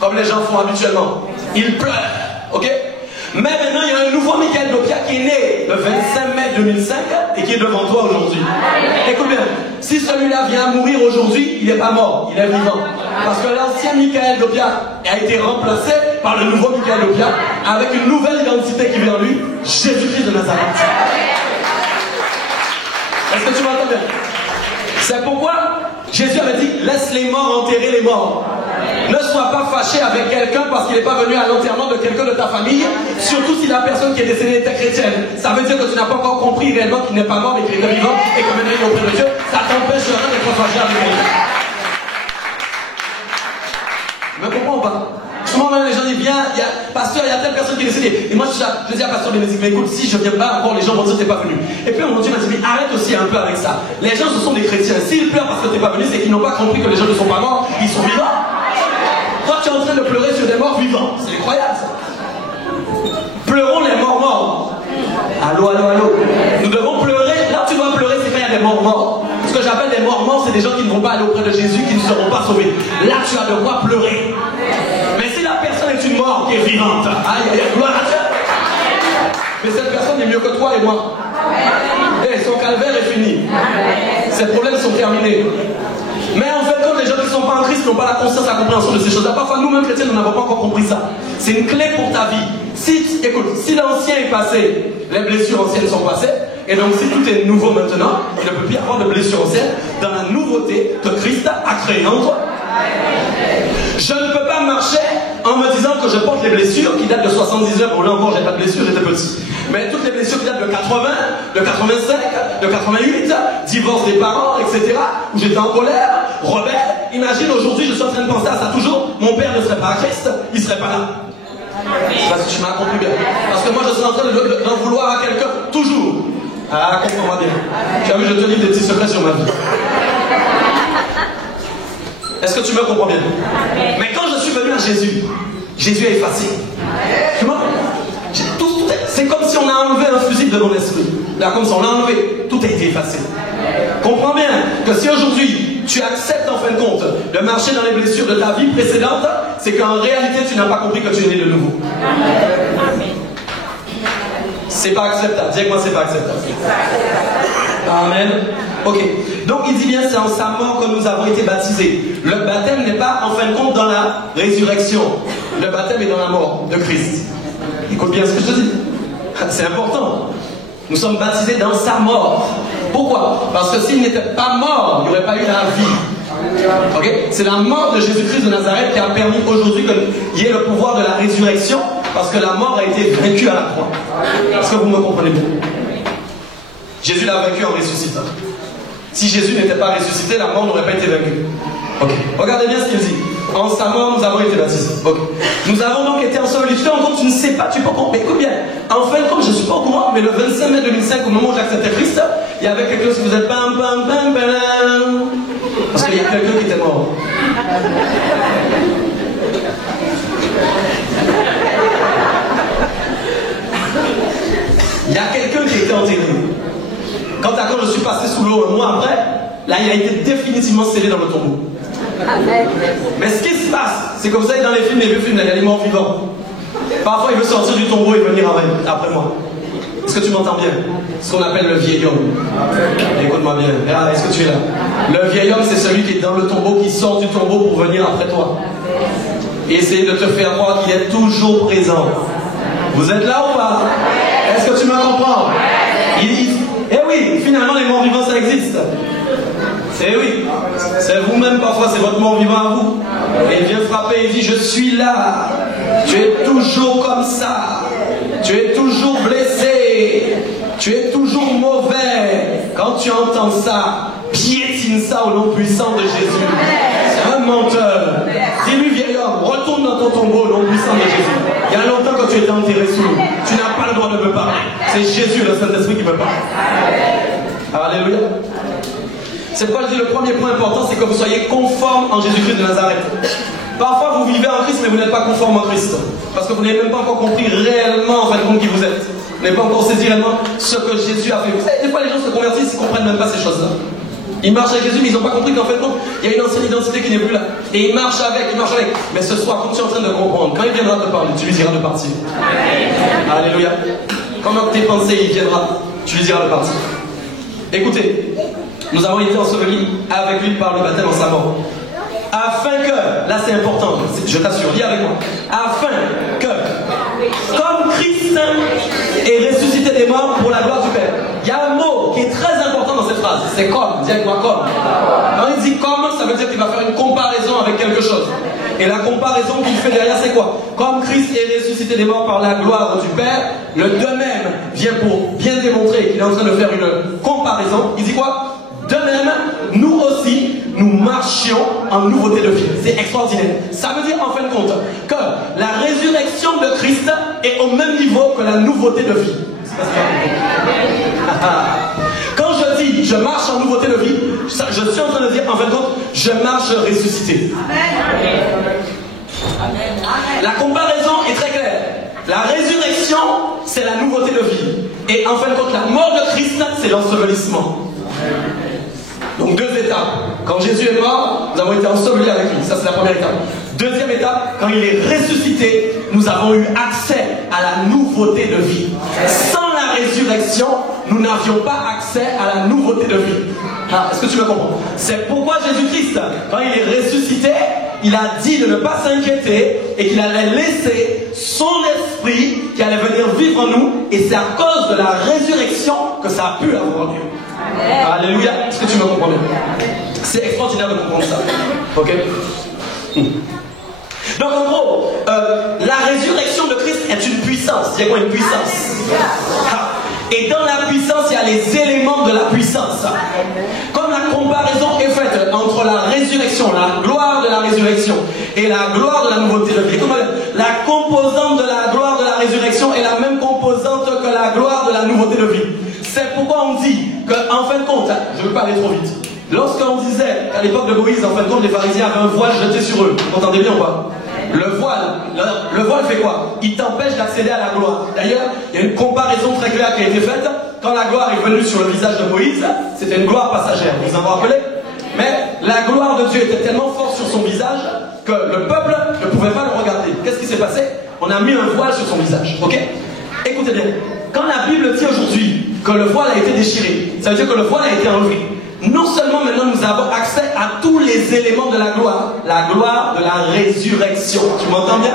Comme les gens font habituellement. Ils pleurent, ok? Mais maintenant, il y a un nouveau Michael Dopia qui est né le 25 mai 2005 et qui est devant toi aujourd'hui. Écoute bien, si celui-là vient à mourir aujourd'hui, il n'est pas mort, il est vivant. Parce que l'ancien Michael Dopia a été remplacé par le nouveau Michael Dopia avec une nouvelle identité qui vient en lui, Jésus-Christ de Nazareth. Est-ce que tu m'entends bien? C'est pourquoi Jésus avait dit, laisse les morts enterrer les morts. Ne sois pas fâché avec quelqu'un parce qu'il n'est pas venu à l'enterrement de quelqu'un de ta famille, surtout si la personne qui est décédée était chrétienne. Ça veut dire que tu n'as pas encore compris réellement qu'il n'est pas mort mais qu'il est vivant et que maintenant il est auprès de Dieu. Ça t'empêchera d'être fâché avec lui. Mais comprends pas? Souvent même les gens disent, viens, pasteur, il y a telle personne qui est décédée. Et moi je dis à pasteur, mais écoute, si je viens pas encore, les gens vont dire que t'es pas venu. Et puis mon Dieu m'a dit, mais arrête aussi un peu avec ça. Les gens, ce sont des chrétiens. S'ils pleurent parce que t'es pas venu, c'est qu'ils n'ont pas compris que les gens ne sont pas morts, ils sont vivants. Toi tu es en train de pleurer sur des morts vivants. C'est incroyable ça. Pleurons les morts morts. Allô, allô, allô. Nous devons pleurer. Là où tu dois pleurer, c'est quand il y a des morts morts. Ce que j'appelle des morts morts, c'est des gens qui ne vont pas aller auprès de Jésus, qui ne seront pas sauvés. Là tu as de quoi pleurer. Mais si la personne est une mort qui est vivante, aïe, aïe, gloire à Dieu. Mais cette personne est mieux que toi et moi. Et son calvaire est fini. Ses problèmes sont terminés. Mais en fait, quand les gens qui ne sont pas en Christ n'ont pas la conscience, la compréhension de ces choses-là. Parfois, nous-mêmes chrétiens, nous n'avons pas encore compris ça. C'est une clé pour ta vie. Si l'ancien est passé, les blessures anciennes sont passées, et donc si tout est nouveau maintenant, il ne peut plus y avoir de blessures anciennes dans la nouveauté que Christ a créée en toi. Je ne peux pas marcher en me disant que je porte les blessures qui datent de 79. Bon, là encore, j'ai pas de blessures, j'étais petit. Mais toutes les blessures qui datent de 80, de 85, de 88, divorce des parents, etc., où j'étais en colère, rebelle. Imagine, aujourd'hui, je suis en train de penser à ça toujours. Mon père ne serait pas à Christ, il ne serait pas là. Parce que tu m'as compris bien. Parce que moi, je suis en train d'en vouloir à quelqu'un, toujours. Ah, comprends-moi bien. Tu as vu, je te livre des petits secrets sur ma vie. Est-ce que tu me comprends bien? Mais quand je suis venu à Jésus, Jésus a effacé. Tu vois? C'est comme si on a enlevé un fusible de mon esprit. Là, comme si on l'a enlevé, tout a été effacé. Comprends bien que si aujourd'hui tu acceptes en fin de compte de marcher dans les blessures de ta vie précédente, c'est qu'en réalité tu n'as pas compris que tu es né de nouveau. C'est pas acceptable. Dis avec moi, c'est pas acceptable. Amen. Ok. Donc il dit bien, c'est en sa mort que nous avons été baptisés. Le baptême n'est pas en fin de compte dans la résurrection. Le baptême est dans la mort de Christ. Écoute bien ce que je te dis. C'est important. Nous sommes baptisés dans sa mort. Pourquoi? Parce que s'il n'était pas mort, il n'y aurait pas eu la vie. Okay? C'est la mort de Jésus-Christ de Nazareth qui a permis aujourd'hui qu'il y ait le pouvoir de la résurrection, parce que la mort a été vaincue à la croix. Est-ce que vous me comprenez bien? Jésus l'a vaincu en ressuscitant. Si Jésus n'était pas ressuscité, la mort n'aurait pas été vaincue. Ok. Regardez bien ce qu'il dit. En sa mort, nous avons été baptisés. Okay. Nous avons donc été ensevelis. Tu te rends compte, tu ne sais pas, tu peux comprendre. Écoute bien, en fin de compte, je ne suis pas au courant, mais le 25 mai 2005, au moment où j'acceptais Christ, il y avait quelque chose qui faisait bam, bam, bam, bam. Parce qu'il y a quelqu'un qui était mort. Il y a quelqu'un qui était enterré. Quand je suis passé sous l'eau un mois après, là, il a été définitivement scellé dans le tombeau. Amen. Mais ce qui se passe, c'est que vous savez, dans les films, les vieux films, il y a les morts vivants. Parfois, il veut sortir du tombeau et venir après moi. Est-ce que tu m'entends bien? Ce qu'on appelle le vieil homme. Écoute-moi bien. Ah, est-ce que tu es là? Le vieil homme, c'est celui qui est dans le tombeau, qui sort du tombeau pour venir après toi. Et essayer de te faire croire qu'il est toujours présent. Vous êtes là ou pas? Est-ce que tu me comprends? Eh oui, finalement, les morts vivants, ça existe. C'est oui. C'est vous-même parfois, c'est votre mort vivant à vous. Et il vient frapper, il dit, je suis là. Tu es toujours comme ça. Tu es toujours blessé. Tu es toujours mauvais. Quand tu entends ça, piétine ça au nom puissant de Jésus. C'est un menteur. Dis-lui, vieil homme, retourne dans ton tombeau au nom puissant de Jésus. Il y a longtemps que tu étais enterré sous l'eau. Tu n'as pas le droit de me parler. C'est Jésus, le Saint-Esprit, qui me parle. Alléluia. C'est pourquoi je dis le premier point important, c'est que vous soyez conforme en Jésus-Christ de Nazareth. Parfois, vous vivez en Christ, mais vous n'êtes pas conforme en Christ. Parce que vous n'avez même pas encore compris réellement, en fin de compte, qui vous êtes. Vous n'avez pas encore saisi réellement ce que Jésus a fait. Vous savez, des fois, les gens se convertissent, ils ne comprennent même pas ces choses-là. Ils marchent avec Jésus, mais ils n'ont pas compris qu'en fait, il y a une ancienne identité qui n'est plus là. Et ils marchent avec. Mais ce soir, comme tu es en train de comprendre, quand il viendra te parler, tu lui diras de partir. Alléluia. Quand tes pensées, il viendra, tu lui diras de partir. Écoutez, nous avons été ensevelis avec lui par le baptême en sa mort. Afin que, là c'est important, je t'assure, lis avec moi. Afin que, comme Christ est ressuscité des morts pour la gloire du Père. Il y a un mot qui est très important dans cette phrase, c'est comme, dis avec moi comme. Quand il dit comme, ça veut dire qu'il va faire une comparaison avec quelque chose. Et la comparaison qu'il fait derrière, c'est quoi? Comme Christ est ressuscité des morts par la gloire du Père, le de même vient pour bien démontrer qu'il est en train de faire une comparaison. Il dit quoi? De même, nous aussi, nous marchions en nouveauté de vie. C'est extraordinaire. Ça veut dire en fin de compte que la résurrection de Christ est au même niveau que la nouveauté de vie. Quand je dis je marche en nouveauté de vie, je suis en train de dire en fin de compte, je marche ressuscité. La comparaison est très claire. La résurrection, c'est la nouveauté de vie. Et en fin de compte, la mort de Christ, c'est l'ensevelissement. Donc 2 étapes. Quand Jésus est mort, nous avons été ensevelis avec lui. Ça, c'est la première étape. Deuxième étape, quand il est ressuscité, nous avons eu accès à la nouveauté de vie. Sans la résurrection, nous n'avions pas accès à la nouveauté de vie. Ah, est-ce que tu me comprends? C'est pourquoi Jésus-Christ, quand il est ressuscité, il a dit de ne pas s'inquiéter et qu'il allait laisser son esprit qui allait venir vivre en nous, et c'est à cause de la résurrection que ça a pu avoir lieu. Alléluia. Est-ce que tu me comprends bien? C'est extraordinaire de comprendre ça. Ok? Donc en gros, la résurrection de Christ est une puissance. Il y a quoi, une puissance? Et dans la puissance, il y a les éléments de la puissance. Comme la comparaison est faite entre la résurrection, la gloire de la résurrection et la gloire de la nouveauté de vie. La composante de la gloire de la résurrection est la même composante que la gloire de la nouveauté de vie. C'est pourquoi on dit qu'en fin de compte, je ne veux pas aller trop vite, lorsqu'on disait qu'à l'époque de Moïse, en fin de compte, les pharisiens avaient un voile jeté sur eux, vous entendez bien ou pas? Le voile fait quoi? Il t'empêche d'accéder à la gloire. D'ailleurs, il y a une comparaison très claire qui a été faite. Quand la gloire est venue sur le visage de Moïse, c'était une gloire passagère, vous en rappelez? Mais la gloire de Dieu était tellement forte sur son visage que le peuple ne pouvait pas le regarder. Qu'est-ce qui s'est passé? On a mis un voile sur son visage, ok? Écoutez bien, quand la Bible dit aujourd'hui que le voile a été déchiré, ça veut dire que le voile a été enlevé. Non seulement maintenant nous avons accès à tous les éléments de la gloire de la résurrection. Tu m'entends bien?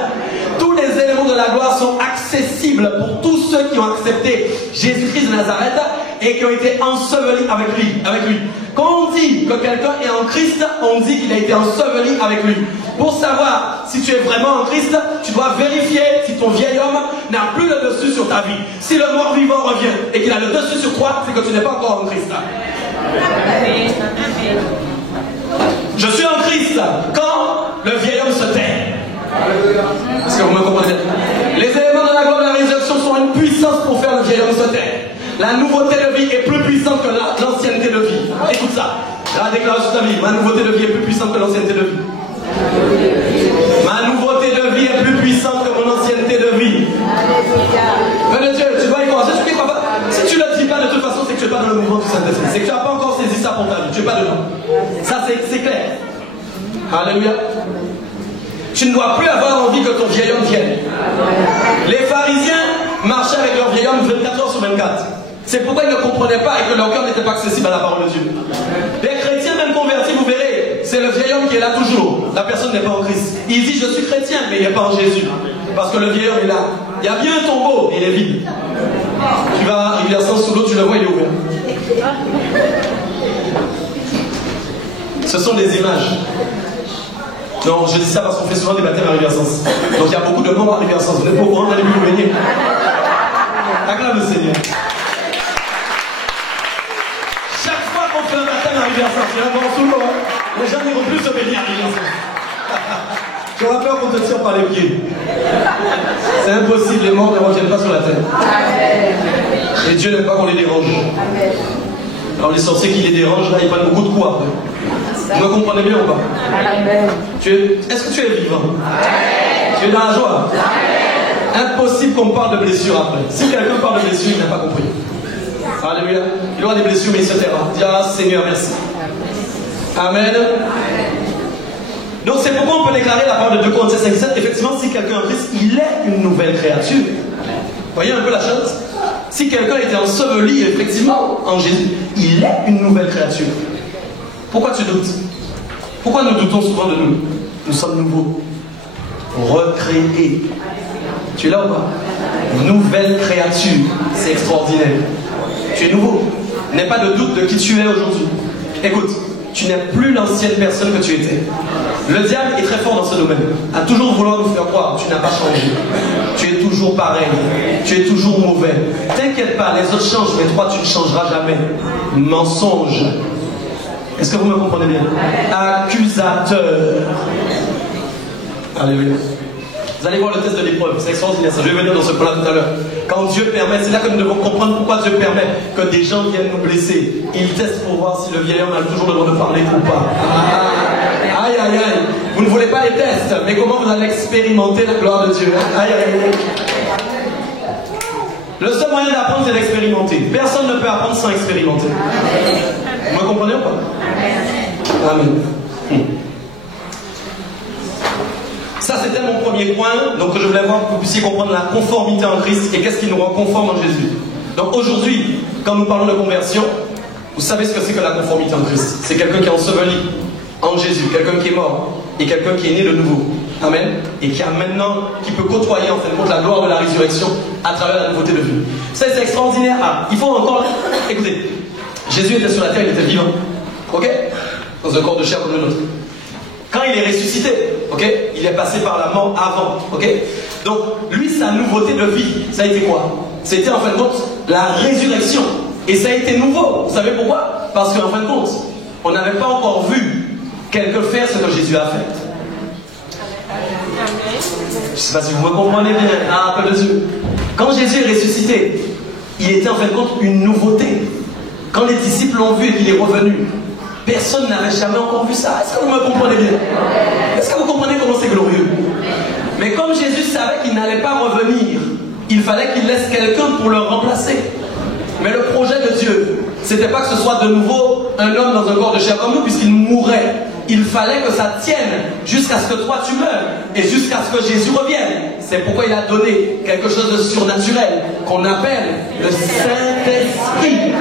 Tous les éléments de la gloire sont accessibles pour tous ceux qui ont accepté Jésus-Christ de Nazareth et qui ont été ensevelis avec lui. Quand on dit que quelqu'un est en Christ, on dit qu'il a été enseveli avec lui. Pour savoir si tu es vraiment en Christ, tu dois vérifier si ton vieil homme n'a plus le dessus sur ta vie. Si le mort-vivant revient et qu'il a le dessus sur toi, c'est que tu n'es pas encore en Christ. Je suis en Christ quand le vieil homme se tait. Est-ce que vous me comprenez? Les éléments de la gloire de la résurrection sont une puissance pour faire le vieil homme se taire. La nouveauté de vie est plus puissante que l'ancienneté de vie. Écoute ça. La déclaration de ta vie. Ma nouveauté de vie est plus puissante que l'ancienneté de vie. Ma nouveauté de vie est plus puissante que mon ancienneté de vie. Mais Dieu, tu dois y croire. Si tu crois pas, si tu ne le dis pas, de toute façon, c'est que tu n'es pas dans le mouvement du Saint-Esprit. C'est que tu n'as pas encore saisi ça pour ta vie. Tu n'es pas dedans. Ça, c'est clair. Alléluia. Tu ne dois plus avoir envie que ton vieil homme vienne. Les pharisiens marchaient avec leur vieil homme 24 heures sur 24. C'est pourquoi ils ne comprenaient pas et que leur cœur n'était pas accessible à la parole de Dieu. Les chrétiens, même convertis, vous verrez, c'est le vieil homme qui est là toujours. La personne n'est pas en Christ. Il dit, je suis chrétien, mais il n'est pas en Jésus. Parce que le vieil homme est là. Il y a bien un tombeau, mais il est vide. Tu vas à Rivière-Sens sous l'eau, tu le vois, il est ouvert. Ce sont des images. Non, je dis ça parce qu'on fait souvent des baptêmes à Rivière-Sens. Donc il y a beaucoup de membres à Rivière-Sens. Vous n'êtes pas au courant, allez vous baigner. Acclame le Seigneur. Chaque fois qu'on fait un baptême à Rivière-Sens, il y a un bon sous l'eau, les gens n'iront plus se baigner à Rivière-Sens. J'aurais peur qu'on te tire par les pieds. C'est impossible, les morts ne reviennent pas sur la terre. Et Dieu n'aime pas qu'on les dérange. Alors les sorciers qui les dérangent, là, ils prennent beaucoup de coups après. Vous me comprenez bien ou pas? Est-ce que tu es vivant? Tu es dans la joie? Impossible qu'on parle de blessures après. Si quelqu'un parle de blessures, il n'a pas compris. Alléluia. Il aura des blessures, mais il se taira. Dis, ah Seigneur, merci. Amen. Donc c'est pourquoi on peut déclarer la parole de 2 Corinthiens 5:7. Effectivement, si quelqu'un est en Christ, il est une nouvelle créature. Voyez un peu la chose? Si quelqu'un était enseveli, effectivement, en Jésus, il est une nouvelle créature. Pourquoi tu doutes? Pourquoi nous doutons souvent de nous? Nous sommes nouveaux. Recréés. Tu es là ou pas? Nouvelle créature. C'est extraordinaire. Tu es nouveau. N'aie pas de doute de qui tu es aujourd'hui. Écoute, tu n'es plus l'ancienne personne que tu étais. Le diable est très fort dans ce domaine. À toujours vouloir nous faire croire que tu n'as pas changé. Tu es toujours pareil. Tu es toujours mauvais. T'inquiète pas, les autres changent, mais toi tu ne changeras jamais. Mensonge. Est-ce que vous me comprenez bien? Accusateur. Alléluia. Vous allez voir le test de l'épreuve, c'est extraordinaire, ça je vais venir dans ce plan tout à l'heure. Quand Dieu permet, c'est là que nous devons comprendre pourquoi Dieu permet que des gens viennent nous blesser. Il teste pour voir si le vieil homme a toujours le droit de parler ou pas. Aïe aïe aïe. Vous ne voulez pas les tests, mais comment vous allez expérimenter la gloire de Dieu? Aïe aïe aïe. Le seul moyen d'apprendre, c'est d'expérimenter. Personne ne peut apprendre sans expérimenter. Vous me comprenez ou pas? Amen. Ça, c'était mon premier point. Donc, je voulais voir que vous puissiez comprendre la conformité en Christ et qu'est-ce qui nous rend conforme en Jésus. Donc, aujourd'hui, quand nous parlons de conversion, vous savez ce que c'est que la conformité en Christ. C'est quelqu'un qui est enseveli en Jésus, quelqu'un qui est mort est quelqu'un qui est né de nouveau. Amen. Et qui peut côtoyer en fin de compte la gloire de la résurrection à travers la nouveauté de vie. Ça, c'est extraordinaire. Ah, il faut encore... Écoutez, Jésus était sur la terre, il était vivant. Ok? Dans un corps de chair comme le nôtre. Quand il est ressuscité, ok? Il est passé par la mort avant. Ok? Donc, lui, sa nouveauté de vie, ça a été quoi? Ça a été en fin de compte la résurrection. Et ça a été nouveau. Vous savez pourquoi? Parce qu'en fin de compte, on n'avait pas encore vu quelqu'un faire ce que Jésus a fait. Je ne sais pas si vous me comprenez bien. Ah, appel de Dieu. Quand Jésus est ressuscité, il était en fin de compte une nouveauté. Quand les disciples l'ont vu et qu'il est revenu, personne n'avait jamais encore vu ça. Est-ce que vous me comprenez bien? Est-ce que vous comprenez comment c'est glorieux? Mais comme Jésus savait qu'il n'allait pas revenir, il fallait qu'il laisse quelqu'un pour le remplacer. Mais le projet de Dieu, c'était pas que ce soit de nouveau un homme dans un corps de chair comme nous, puisqu'il mourrait. Il fallait que ça tienne jusqu'à ce que toi tu meurs et jusqu'à ce que Jésus revienne. C'est pourquoi il a donné quelque chose de surnaturel qu'on appelle le Saint-Esprit,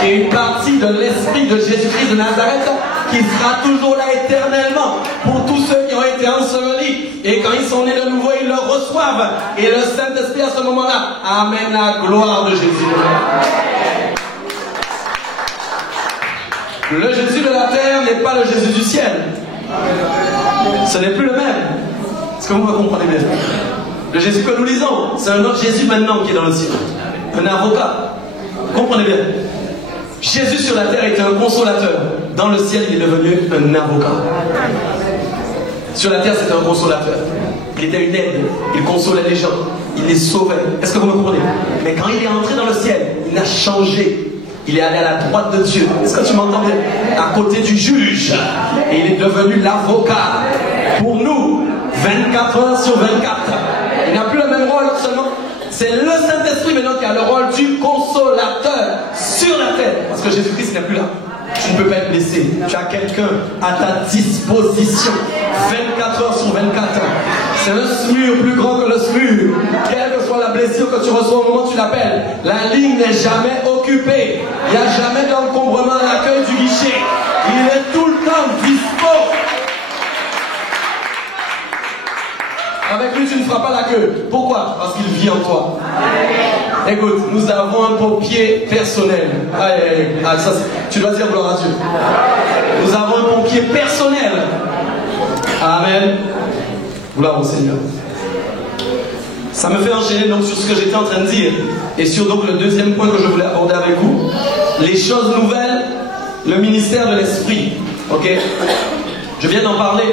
qui est une partie de l'Esprit de Jésus-Christ de Nazareth, qui sera toujours là éternellement pour tous ceux qui ont été ensevelis. Et quand ils sont nés de nouveau, ils le reçoivent. Et le Saint-Esprit à ce moment-là amène la gloire de Jésus. Le Jésus de la terre n'est pas le Jésus du ciel. Ce n'est plus le même. Est-ce que vous me comprenez bien? Le Jésus que nous lisons, c'est un autre Jésus maintenant qui est dans le ciel. Un avocat. Comprenez bien. Jésus sur la terre était un consolateur. Dans le ciel, il est devenu un avocat. Sur la terre, c'était un consolateur. Il était une aide. Il consolait les gens. Il les sauvait. Est-ce que vous me comprenez? Mais quand il est entré dans le ciel, il a changé. Il est allé à la droite de Dieu. Est-ce que tu m'entends bien? À côté du juge. Et il est devenu l'avocat. Pour nous, 24 heures sur 24. Il n'a plus le même rôle seulement. C'est le Saint-Esprit maintenant qui a le rôle du consolateur sur la terre. Parce que Jésus-Christ n'est plus là. Tu ne peux pas être blessé. Tu as quelqu'un à ta disposition. 24 heures sur 24. C'est un SMUR plus grand que le SMUR. Quelle que soit la blessure que tu reçois au moment où tu l'appelles, la ligne n'est jamais occupée. Il n'y a jamais d'encombrement à l'accueil du guichet. Il est tout le temps dispo. Avec lui, tu ne feras pas la queue. Pourquoi? Parce qu'il vit en toi. Écoute, nous avons un pompier personnel. Ça, tu dois dire gloire à Dieu. Nous avons un pompier personnel. Amen. Gloire au Seigneur. Ça me fait enchaîner donc sur ce que j'étais en train de dire. Et sur donc le deuxième point que je voulais aborder avec vous. Les choses nouvelles, le ministère de l'Esprit. Ok? Je viens d'en parler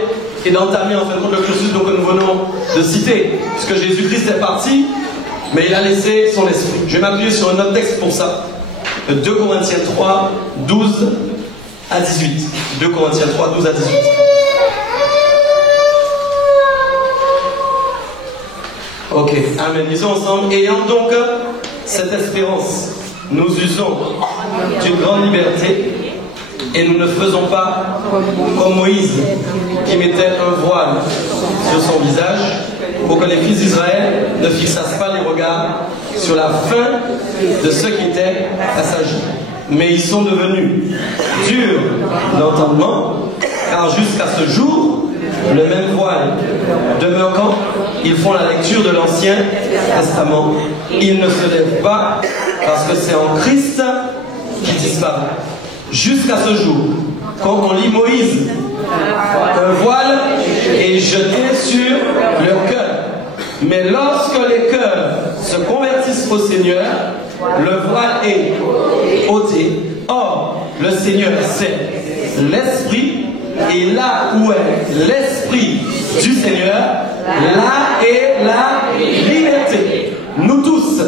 et d'entamer en fin de compte le cursus que nous venons de citer. Puisque Jésus-Christ est parti, mais il a laissé son esprit. Je vais m'appuyer sur un autre texte pour ça. 2 Corinthiens 3, 12 à 18. 2 Corinthiens 3, 12 à 18. Ok, amen. Lisons ensemble. Ayant donc cette espérance, nous usons d'une grande liberté et nous ne faisons pas comme Moïse qui mettait un voile sur son visage pour que les fils d'Israël ne fixassent pas les regards sur la fin de ceux qui étaient passagers. Mais ils sont devenus durs d'entendement, car jusqu'à ce jour, le même voile demeure quand ils font la lecture de l'Ancien Testament. Ils ne se lèvent pas parce que c'est en Christ qui disparaît. Jusqu'à ce jour, quand on lit Moïse, un voile est jeté sur leur cœur. Mais lorsque les cœurs se convertissent au Seigneur, le voile est ôté. Or, le Seigneur, c'est l'Esprit. Et là où est l'Esprit du Seigneur, là est la liberté. Nous tous,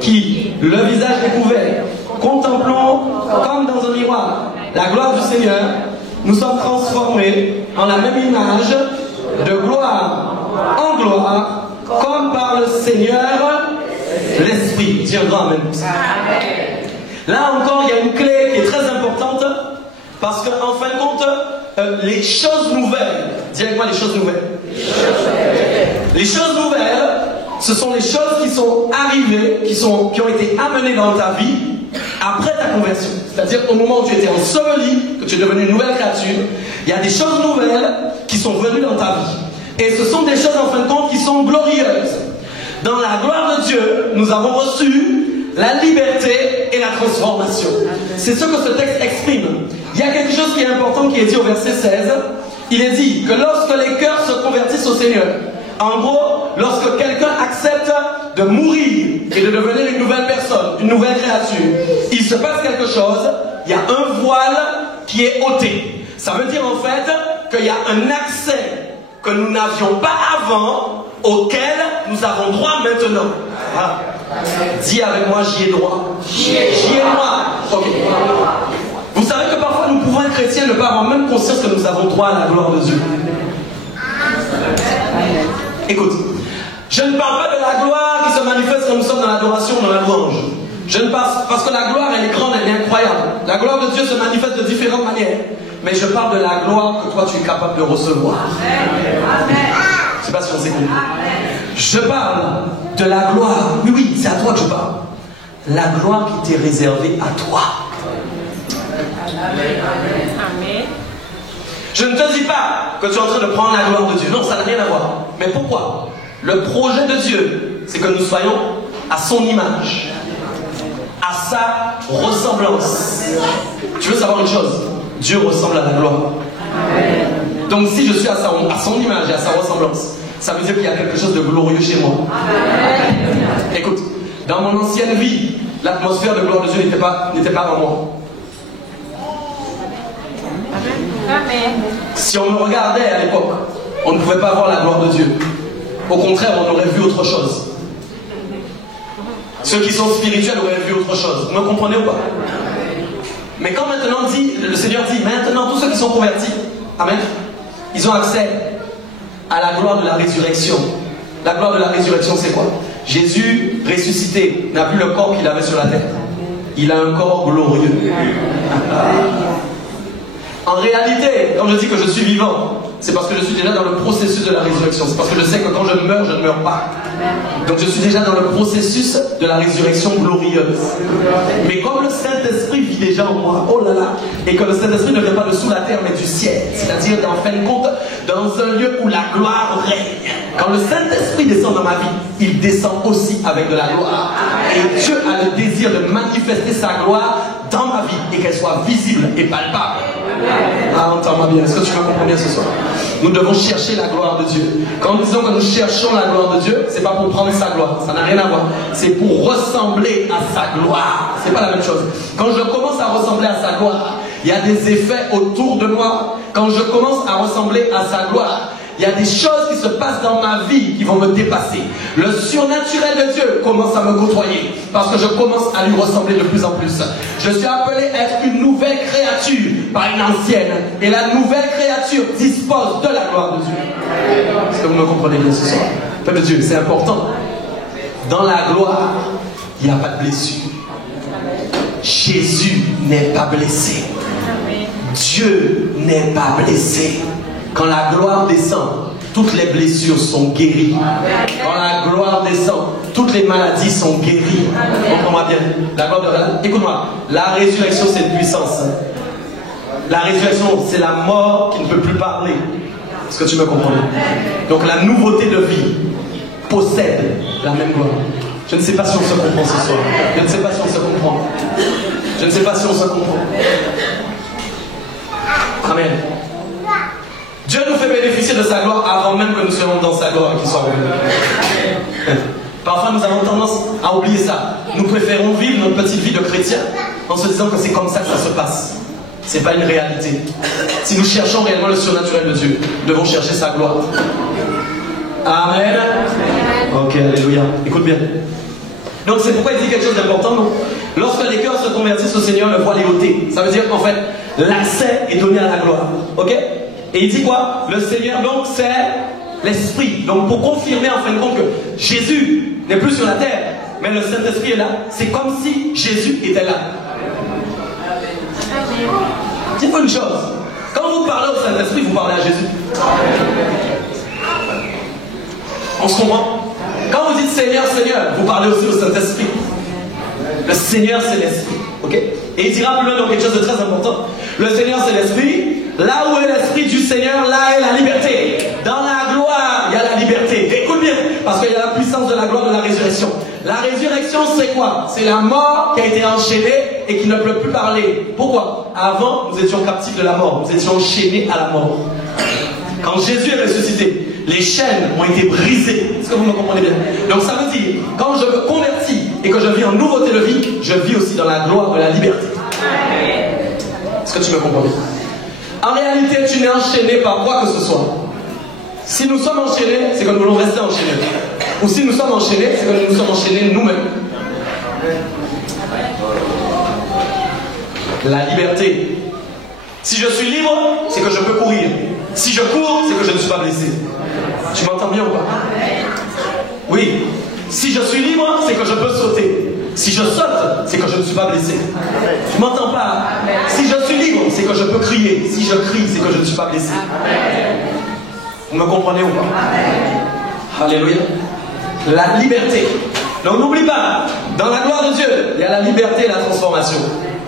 qui, le visage découvert, contemplons comme dans un miroir la gloire du Seigneur, nous sommes transformés en la même image, de gloire en gloire, comme par le Seigneur, l'Esprit. Dis un grand amen. Là encore, il y a une clé qui est très importante, parce qu'en fin de compte, les choses nouvelles, dis avec moi les choses nouvelles. Les choses nouvelles, ce sont les choses qui sont arrivées, qui ont été amenées dans ta vie après ta conversion. C'est-à-dire au moment où tu étais enseveli, que tu es devenu une nouvelle créature, il y a des choses nouvelles qui sont venues dans ta vie. Et ce sont des choses en fin de compte qui sont glorieuses. Dans la gloire de Dieu, nous avons reçu la liberté et la transformation. C'est ce que ce texte exprime. Il y a quelque chose qui est important qui est dit au verset 16. Il est dit que lorsque les cœurs se convertissent au Seigneur, en gros, lorsque quelqu'un accepte de mourir et de devenir une nouvelle personne, une nouvelle créature, il se passe quelque chose, il y a un voile qui est ôté. Ça veut dire en fait qu'il y a un accès que nous n'avions pas avant, auquel nous avons droit maintenant. Ah. Dis avec moi, j'y ai droit. J'y ai droit. Ok. Vous savez que parfois nous pouvons être chrétiens ne pas avoir même conscience que nous avons droit à la gloire de Dieu. Écoute, je ne parle pas de la gloire qui se manifeste quand nous sommes dans l'adoration, dans la louange. Je ne parle parce que la gloire elle est grande, elle est incroyable. La gloire de Dieu se manifeste de différentes manières. Mais je parle de la gloire que toi tu es capable de recevoir. Je ne sais pas si on s'est compris. Je parle de la gloire. Oui, c'est à toi que je parle. La gloire qui t'est réservée à toi. Amen. Je ne te dis pas que tu es en train de prendre la gloire de Dieu. Non, ça n'a rien à voir. Mais pourquoi? Le projet de Dieu, c'est que nous soyons à son image, à sa ressemblance. Tu veux savoir une chose? Dieu ressemble à la gloire. Donc si je suis à son image et à sa ressemblance, ça veut dire qu'il y a quelque chose de glorieux chez moi. Écoute, dans mon ancienne vie, l'atmosphère de gloire de Dieu n'était pas en moi. Si on me regardait à l'époque, on ne pouvait pas voir la gloire de Dieu. Au contraire, on aurait vu autre chose. Ceux qui sont spirituels auraient vu autre chose. Vous me comprenez ou pas? Mais quand maintenant le Seigneur dit, maintenant tous ceux qui sont convertis, amen, ils ont accès à la gloire de la résurrection. La gloire de la résurrection, c'est quoi? Jésus, ressuscité, n'a plus le corps qu'il avait sur la terre. Il a un corps glorieux. En réalité, quand je dis que je suis vivant, c'est parce que je suis déjà dans le processus de la résurrection. C'est parce que je sais que quand je meurs, je ne meurs pas. Donc je suis déjà dans le processus de la résurrection glorieuse. Mais comme le Saint-Esprit vit déjà en moi, oh là là, et que le Saint-Esprit ne vient pas de sous la terre, mais du ciel, c'est-à-dire en fin de compte, dans un lieu où la gloire règne. Quand le Saint-Esprit descend dans ma vie, il descend aussi avec de la gloire. Et Dieu a le désir de manifester sa gloire dans ma vie et qu'elle soit visible et palpable. Ah, entends-moi bien, est-ce que tu me comprends bien ce soir? Nous devons chercher la gloire de Dieu. Quand nous disons que nous cherchons la gloire de Dieu, c'est pas pour prendre sa gloire, ça n'a rien à voir. C'est pour ressembler à sa gloire. C'est pas la même chose. Quand je commence à ressembler à sa gloire, il y a des effets autour de moi. Quand je commence à ressembler à sa gloire, il y a des choses qui se passent dans ma vie qui vont me dépasser. Le surnaturel de Dieu commence à me côtoyer parce que je commence à lui ressembler de plus en plus. Je suis appelé à être une nouvelle créature, pas une ancienne. Et la nouvelle créature dispose de la gloire de Dieu. Est-ce que vous me comprenez bien ce soir? Peuple de Dieu, c'est important. Dans la gloire, il n'y a pas de blessure. Jésus n'est pas blessé. Dieu n'est pas blessé. Quand la gloire descend, toutes les blessures sont guéries. Quand la gloire descend, toutes les maladies sont guéries. Comprends-moi bien. La gloire de... Écoute-moi, la résurrection c'est une puissance. La résurrection c'est la mort qui ne peut plus parler. Est-ce que tu me comprends? Donc la nouveauté de vie possède la même gloire. Je ne sais pas si on se comprend ce soir. Je ne sais pas si on se comprend. Je ne sais pas si on se comprend. Amen. Dieu nous fait bénéficier de sa gloire avant même que nous soyons dans sa gloire et qu'il soit revenu. Parfois nous avons tendance à oublier ça. Nous préférons vivre notre petite vie de chrétien en se disant que c'est comme ça que ça se passe. Ce n'est pas une réalité. Si nous cherchons réellement le surnaturel de Dieu, nous devons chercher sa gloire. Amen. Ok, alléluia. Écoute bien. Donc c'est pourquoi il dit quelque chose d'important. Lorsque les cœurs se convertissent au Seigneur, le voile est ôté. Ça veut dire qu'en fait, l'accès est donné à la gloire. Ok? Et il dit quoi? Le Seigneur, donc, c'est l'Esprit. Donc, pour confirmer en fin de compte que Jésus n'est plus sur la terre, mais le Saint-Esprit est là, c'est comme si Jésus était là. Dites-moi une chose. Quand vous parlez au Saint-Esprit, vous parlez à Jésus. On se comprend? Quand vous dites Seigneur, Seigneur, vous parlez aussi au Saint-Esprit. Le Seigneur, c'est l'Esprit. Ok? Et il dira plus loin donc quelque chose de très important. Le Seigneur, c'est l'Esprit. là où est l'Esprit du Seigneur, là est la liberté. Dans la gloire, il y a la liberté. Écoute bien, parce qu'il y a la puissance de la gloire de la résurrection. La résurrection, c'est quoi? C'est la mort qui a été enchaînée et qui ne peut plus parler. Pourquoi? Avant, nous étions captifs de la mort. Nous étions enchaînés à la mort. Quand Jésus est ressuscité, les chaînes ont été brisées. Est-ce que vous me comprenez bien? Donc ça veut dire, quand je me convertis et que je vis en nouveauté de vie, je vis aussi dans la gloire de la liberté. Est-ce que tu me comprends bien? En réalité, tu n'es enchaîné par quoi que ce soit. Si nous sommes enchaînés, c'est que nous voulons rester enchaînés. Ou si nous sommes enchaînés, c'est que nous nous sommes enchaînés nous-mêmes. La liberté. Si je suis libre, c'est que je peux courir. Si je cours, c'est que je ne suis pas blessé. Tu m'entends bien ou pas? Oui. Si je suis libre, c'est que je peux sauter. Si je saute, c'est que je ne suis pas blessé. Tu m'entends pas? Si je suis libre, c'est que je peux crier. Si je crie, c'est que je ne suis pas blessé. Vous me comprenez ou pas? Alléluia. La liberté. Donc n'oublie pas, dans la gloire de Dieu, il y a la liberté et la transformation.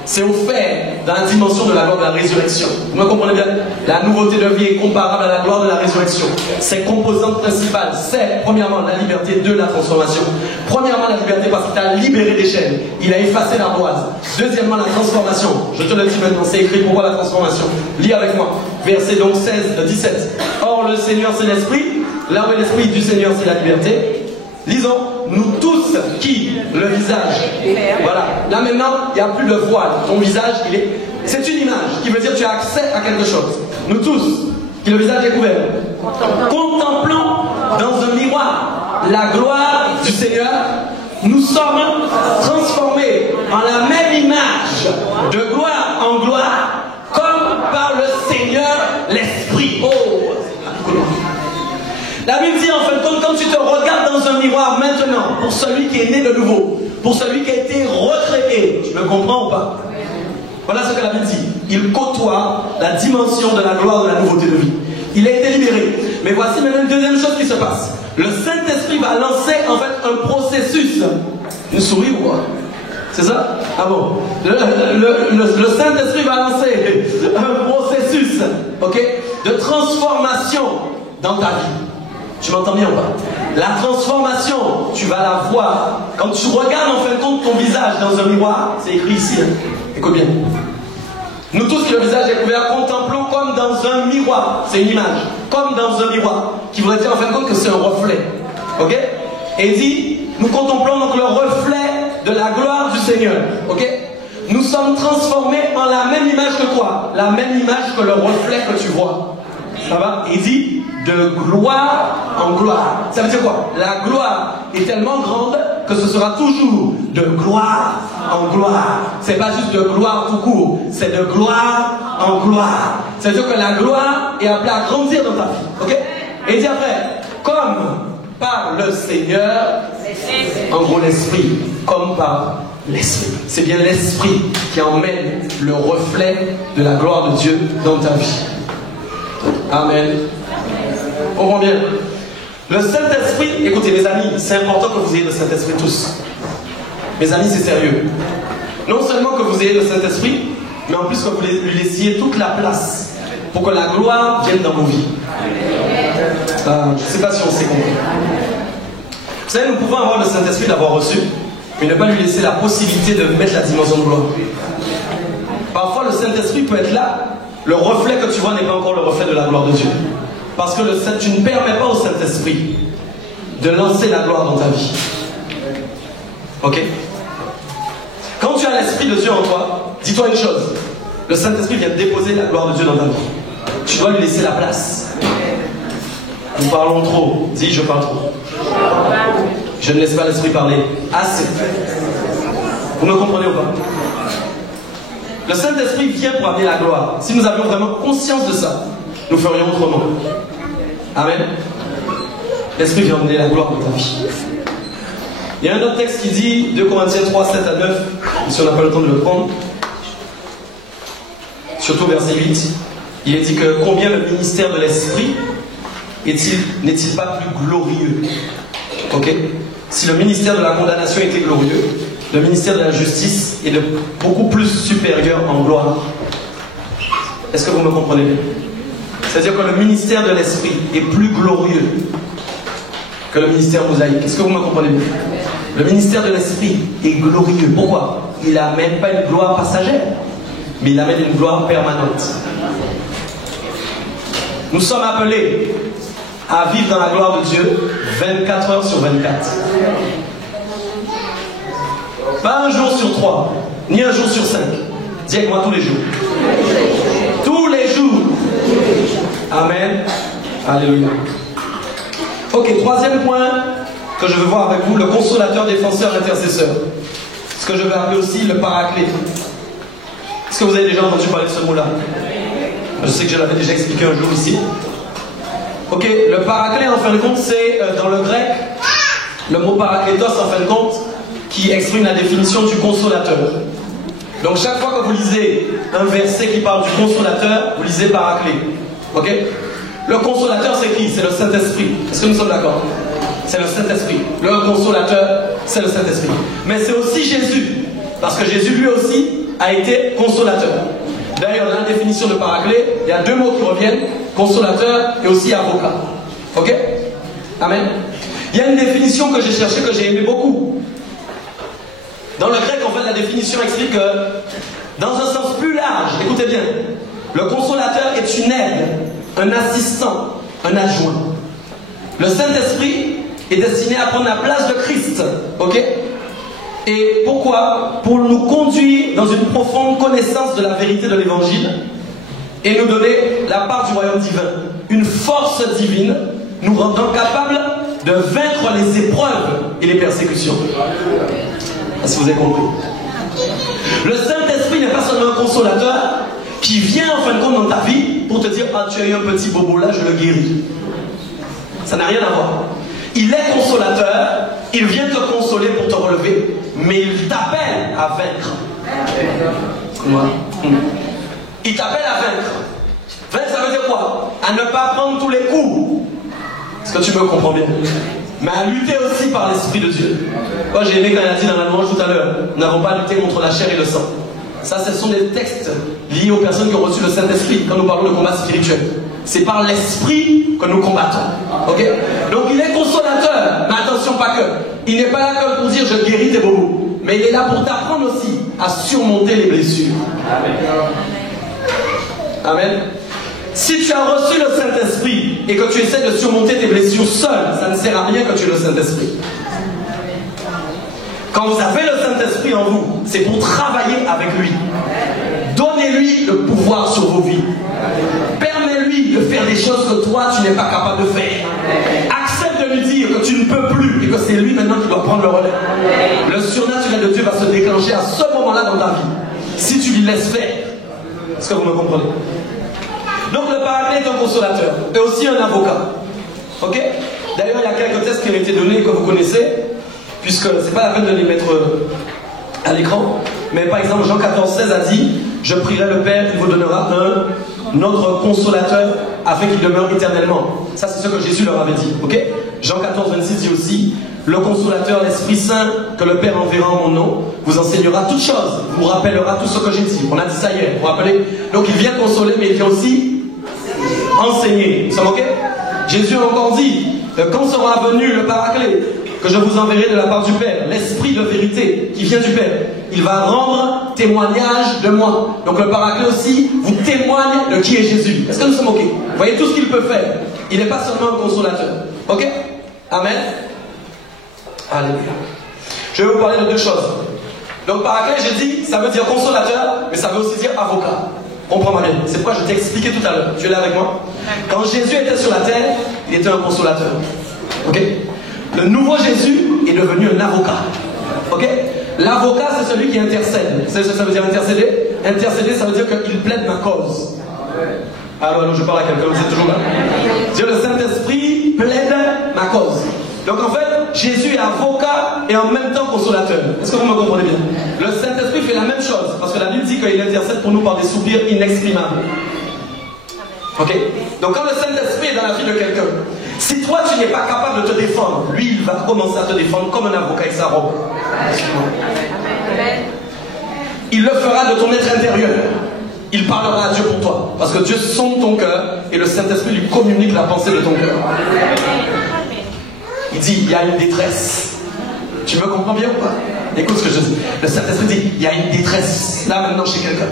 C'est offert dans la dimension de la gloire de la résurrection. Vous me comprenez bien? La nouveauté de vie est comparable à la gloire de la résurrection. Ses composantes principales, c'est premièrement la liberté, deux, la transformation. Premièrement la liberté parce qu'il t'a libéré des chaînes. Il a effacé l'ardoise. Deuxièmement la transformation. Je te le dis maintenant, c'est écrit. Pourquoi la transformation? Lis avec moi. Verset donc 17. Or le Seigneur c'est l'Esprit. Là où est l'Esprit du Seigneur c'est la liberté. Lisons, nous tous qui, le visage, voilà, là maintenant, il n'y a plus de voile, ton visage, c'est une image qui veut dire que tu as accès à quelque chose. Nous tous, qui le visage est couvert, contemplons dans un miroir la gloire du Seigneur, nous sommes transformés en la même image, de gloire en gloire, comme par le Seigneur l'Esprit. Oh! La Bible dit en fin de compte, quand tu te regardes dans un miroir maintenant, pour celui qui est né de nouveau, pour celui qui a été recréé, tu me comprends ou pas? Voilà ce que la Bible dit. Il côtoie la dimension de la gloire de la nouveauté de vie. Il a été libéré. Mais voici maintenant une deuxième chose qui se passe. Le Saint-Esprit va lancer en fait un processus. Une souris ou quoi? C'est ça? Ah bon? Le Saint-Esprit va lancer un processus, ok, de transformation dans ta vie. Tu m'entends bien ou pas? La transformation, tu vas la voir. Quand tu regardes en fin de compte ton visage dans un miroir, c'est écrit ici, hein. Écoute bien. Nous tous qui le visage est couvert, contemplons comme dans un miroir. C'est une image. Comme dans un miroir. Qui voudrait dire en fin de compte que c'est un reflet. Ok? Et il dit, nous contemplons donc le reflet de la gloire du Seigneur. Ok? Nous sommes transformés en la même image que quoi? La même image que le reflet que tu vois. Ça va? Il dit, de gloire en gloire. Ça veut dire quoi? La gloire est tellement grande que ce sera toujours de gloire en gloire. C'est pas juste de gloire tout court, c'est de gloire en gloire. Ça veut dire que la gloire est appelée à grandir dans ta vie. Ok? Et il dit après, comme par le Seigneur, en gros l'Esprit, comme par l'Esprit. C'est bien l'Esprit qui emmène le reflet de la gloire de Dieu dans ta vie. Amen. On comprend bien. Le Saint-Esprit, écoutez mes amis, c'est important que vous ayez le Saint-Esprit tous. Mes amis, c'est sérieux. Non seulement que vous ayez le Saint-Esprit, mais en plus que vous lui laissiez toute la place pour que la gloire vienne dans vos vies. Je ne sais pas si on s'est compris. Vous savez, nous pouvons avoir le Saint-Esprit, l'avoir reçu, mais ne pas lui laisser la possibilité de mettre la dimension de gloire. Parfois, le Saint-Esprit peut être là. Le reflet que tu vois n'est pas encore le reflet de la gloire de Dieu. Parce que tu ne permets pas au Saint-Esprit de lancer la gloire dans ta vie. Ok? Quand tu as l'Esprit de Dieu en toi, dis-toi une chose. Le Saint-Esprit vient déposer la gloire de Dieu dans ta vie. Tu dois lui laisser la place. Nous parlons trop. Dis, je parle trop. Je ne laisse pas l'Esprit parler. Assez. Vous me comprenez ou pas? Le Saint-Esprit vient pour amener la gloire. Si nous avions vraiment conscience de ça, nous ferions autrement. Amen. L'Esprit vient amener la gloire dans ta vie. Il y a un autre texte qui dit, 2 Corinthiens 3, 7 à 9, si on n'a pas le temps de le prendre, surtout verset 8, il est dit que combien le ministère de l'Esprit n'est-il pas plus glorieux? Ok? Si le ministère de la condamnation était glorieux, le ministère de la justice est beaucoup plus supérieur en gloire. Est-ce que vous me comprenez bien? C'est-à-dire que le ministère de l'Esprit est plus glorieux que le ministère mosaïque. Est-ce que vous me comprenez bien? Le ministère de l'Esprit est glorieux. Pourquoi? Il n'amène pas une gloire passagère, mais il amène une gloire permanente. Nous sommes appelés à vivre dans la gloire de Dieu 24 heures sur 24. Pas un jour sur 3, ni un jour sur 5. Dis avec moi tous les jours. Tous les jours. Amen. Alléluia. Ok, troisième point que je veux voir avec vous, le consolateur, défenseur, intercesseur. Ce que je vais appeler aussi le paraclet. Est-ce que vous avez déjà entendu parler de ce mot-là? Je sais que je l'avais déjà expliqué un jour ici. Ok, le paraclet en fin de compte c'est dans le grec, le mot parakletos en fin de compte, qui exprime la définition du consolateur. Donc chaque fois que vous lisez un verset qui parle du consolateur, vous lisez paraclet. Ok? Le consolateur c'est qui? C'est le Saint-Esprit. Est-ce que nous sommes d'accord? C'est le Saint-Esprit. Le consolateur, c'est le Saint-Esprit. Mais c'est aussi Jésus. Parce que Jésus lui aussi a été consolateur. D'ailleurs, dans la définition de paraclet, il y a deux mots qui reviennent, consolateur et aussi avocat. Ok? Amen. Il y a une définition que j'ai cherchée, que j'ai aimé beaucoup. Dans le grec, en fait, la définition explique que, dans un sens plus large, écoutez bien, le consolateur est une aide, un assistant, un adjoint. Le Saint-Esprit est destiné à prendre la place de Christ. Ok? Et pourquoi? Pour nous conduire dans une profonde connaissance de la vérité de l'Évangile et nous donner la part du royaume divin. Une force divine nous rendant capables de vaincre les épreuves et les persécutions. Est-ce que vous avez compris? Le Saint-Esprit n'est pas seulement un consolateur qui vient en fin de compte dans ta vie pour te dire « Ah, tu as eu un petit bobo là, je le guéris ». Ça n'a rien à voir. Il est consolateur, il vient te consoler pour te relever, mais il t'appelle à vaincre. Il t'appelle à vaincre. Vaincre, ça veut dire quoi? À ne pas prendre tous les coups. Est-ce que tu me comprends bien? Mais à lutter aussi par l'Esprit de Dieu. Moi, j'ai aimé quand il a dit dans la louange tout à l'heure, nous n'avons pas lutté contre la chair et le sang. Ça, ce sont des textes liés aux personnes qui ont reçu le Saint-Esprit quand nous parlons de combat spirituel. C'est par l'Esprit que nous combattons. Ok? Donc il est consolateur, mais attention pas que. Il n'est pas là comme pour dire je guéris tes bobos. Mais il est là pour t'apprendre aussi à surmonter les blessures. Amen. Amen. Si tu as reçu le Saint-Esprit et que tu essaies de surmonter tes blessures seul, ça ne sert à rien que tu aies le Saint-Esprit. Quand vous avez le Saint-Esprit en vous, c'est pour travailler avec lui. Donnez-lui le pouvoir sur vos vies. Permets-lui de faire des choses que toi, tu n'es pas capable de faire. Accepte de lui dire que tu ne peux plus et que c'est lui maintenant qui doit prendre le relais. Le surnaturel de Dieu va se déclencher à ce moment-là dans ta vie. Si tu lui laisses faire. Est-ce que vous me comprenez? Donc le paraclet est un consolateur et aussi un avocat. Ok? D'ailleurs, il y a quelques tests qui ont été donnés que vous connaissez, puisque c'est pas la peine de les mettre à l'écran. Mais par exemple, Jean 14,16 a dit « Je prierai le Père, il vous donnera un autre consolateur afin qu'il demeure éternellement. » Ça, c'est ce que Jésus leur avait dit. Ok? Jean 14,26 dit aussi « Le consolateur, l'Esprit Saint, que le Père enverra en mon nom, vous enseignera toutes choses, vous rappellera tout ce que j'ai dit. » On a dit ça hier, vous vous rappelez? Donc il vient consoler, mais il vient aussi enseigner. Vous savez, ok? Jésus a encore dit « Quand sera venu le paraclet que je vous enverrai de la part du Père, l'Esprit de vérité qui vient du Père, il va rendre témoignage de moi. » Donc le paraclet aussi vous témoigne de qui est Jésus. Est-ce que nous sommes ok? Vous voyez tout ce qu'il peut faire. Il n'est pas seulement un consolateur. Ok? Amen. Alléluia. Je vais vous parler de deux choses. Donc paraclet, j'ai dit, ça veut dire consolateur, mais ça veut aussi dire avocat. Comprends-moi bien. C'est pourquoi je t'ai expliqué tout à l'heure. Tu es là avec moi? Quand Jésus était sur la terre, il était un consolateur. Ok? Le nouveau Jésus est devenu un avocat. Ok? L'avocat, c'est celui qui intercède. C'est ce que ça veut dire intercéder? Intercéder, ça veut dire qu'il plaide ma cause. Alors, je parle à quelqu'un, vous êtes toujours là? Dire le Saint-Esprit plaide ma cause. Donc en fait, Jésus est avocat et en même temps consolateur. Est-ce que vous me comprenez bien? Le Saint-Esprit fait la même chose, parce que la Bible dit qu'il intercède pour nous par des soupirs inexprimables. Ok? Donc quand le Saint-Esprit est dans la vie de quelqu'un, si toi tu n'es pas capable de te défendre, lui il va commencer à te défendre comme un avocat avec sa robe. Il le fera de ton être intérieur. il parlera à Dieu pour toi. Parce que Dieu sonde ton cœur et le Saint-Esprit lui communique la pensée de ton cœur. Il dit, il y a une détresse. Tu me comprends bien ou pas? Écoute ce que je dis. Le Saint-Esprit dit, il y a une détresse là maintenant chez quelqu'un.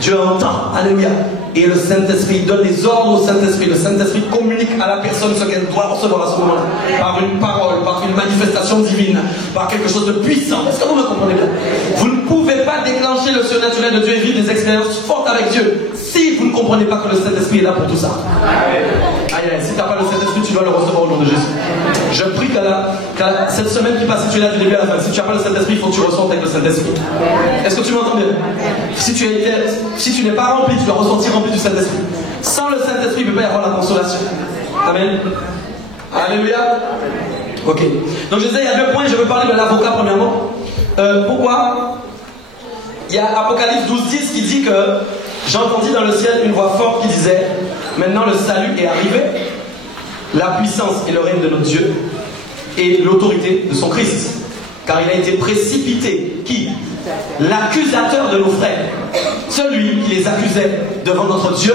Dieu entend, alléluia. Et le Saint-Esprit donne les ordres au Saint-Esprit. Le Saint-Esprit communique à la personne ce qu'elle doit recevoir à ce moment-là. Par une parole, par une manifestation divine, par quelque chose de puissant. Est-ce que vous me comprenez bien? Vous ne pouvez pas déclencher le surnaturel de Dieu et vivre des expériences fortes avec Dieu si vous ne comprenez pas que le Saint-Esprit est là pour tout ça. Aïe, aïe, si tu n'as pas le Saint-Esprit, tu dois le recevoir au nom de Jésus. Je prie cette semaine qui passe, si tu es là du début à la fin, si tu n'as pas le Saint-Esprit, il faut que tu ressentes avec le Saint-Esprit. Est-ce que tu m'entends bien? Si tu n'es pas rempli, tu dois ressentir rempli du Saint-Esprit. Sans le Saint-Esprit, il ne peut pas y avoir la consolation. Amen. Alléluia. Ok. Donc je disais, il y a deux points. Je veux parler de l'avocat premièrement. Pourquoi? Il y a Apocalypse 12:10 qui dit que j'entendis dans le ciel une voix forte qui disait, maintenant le salut est arrivé, la puissance et le règne de notre Dieu et l'autorité de son Christ. Car il a été précipité, qui? L'accusateur de nos frères, celui qui les accusait devant notre Dieu.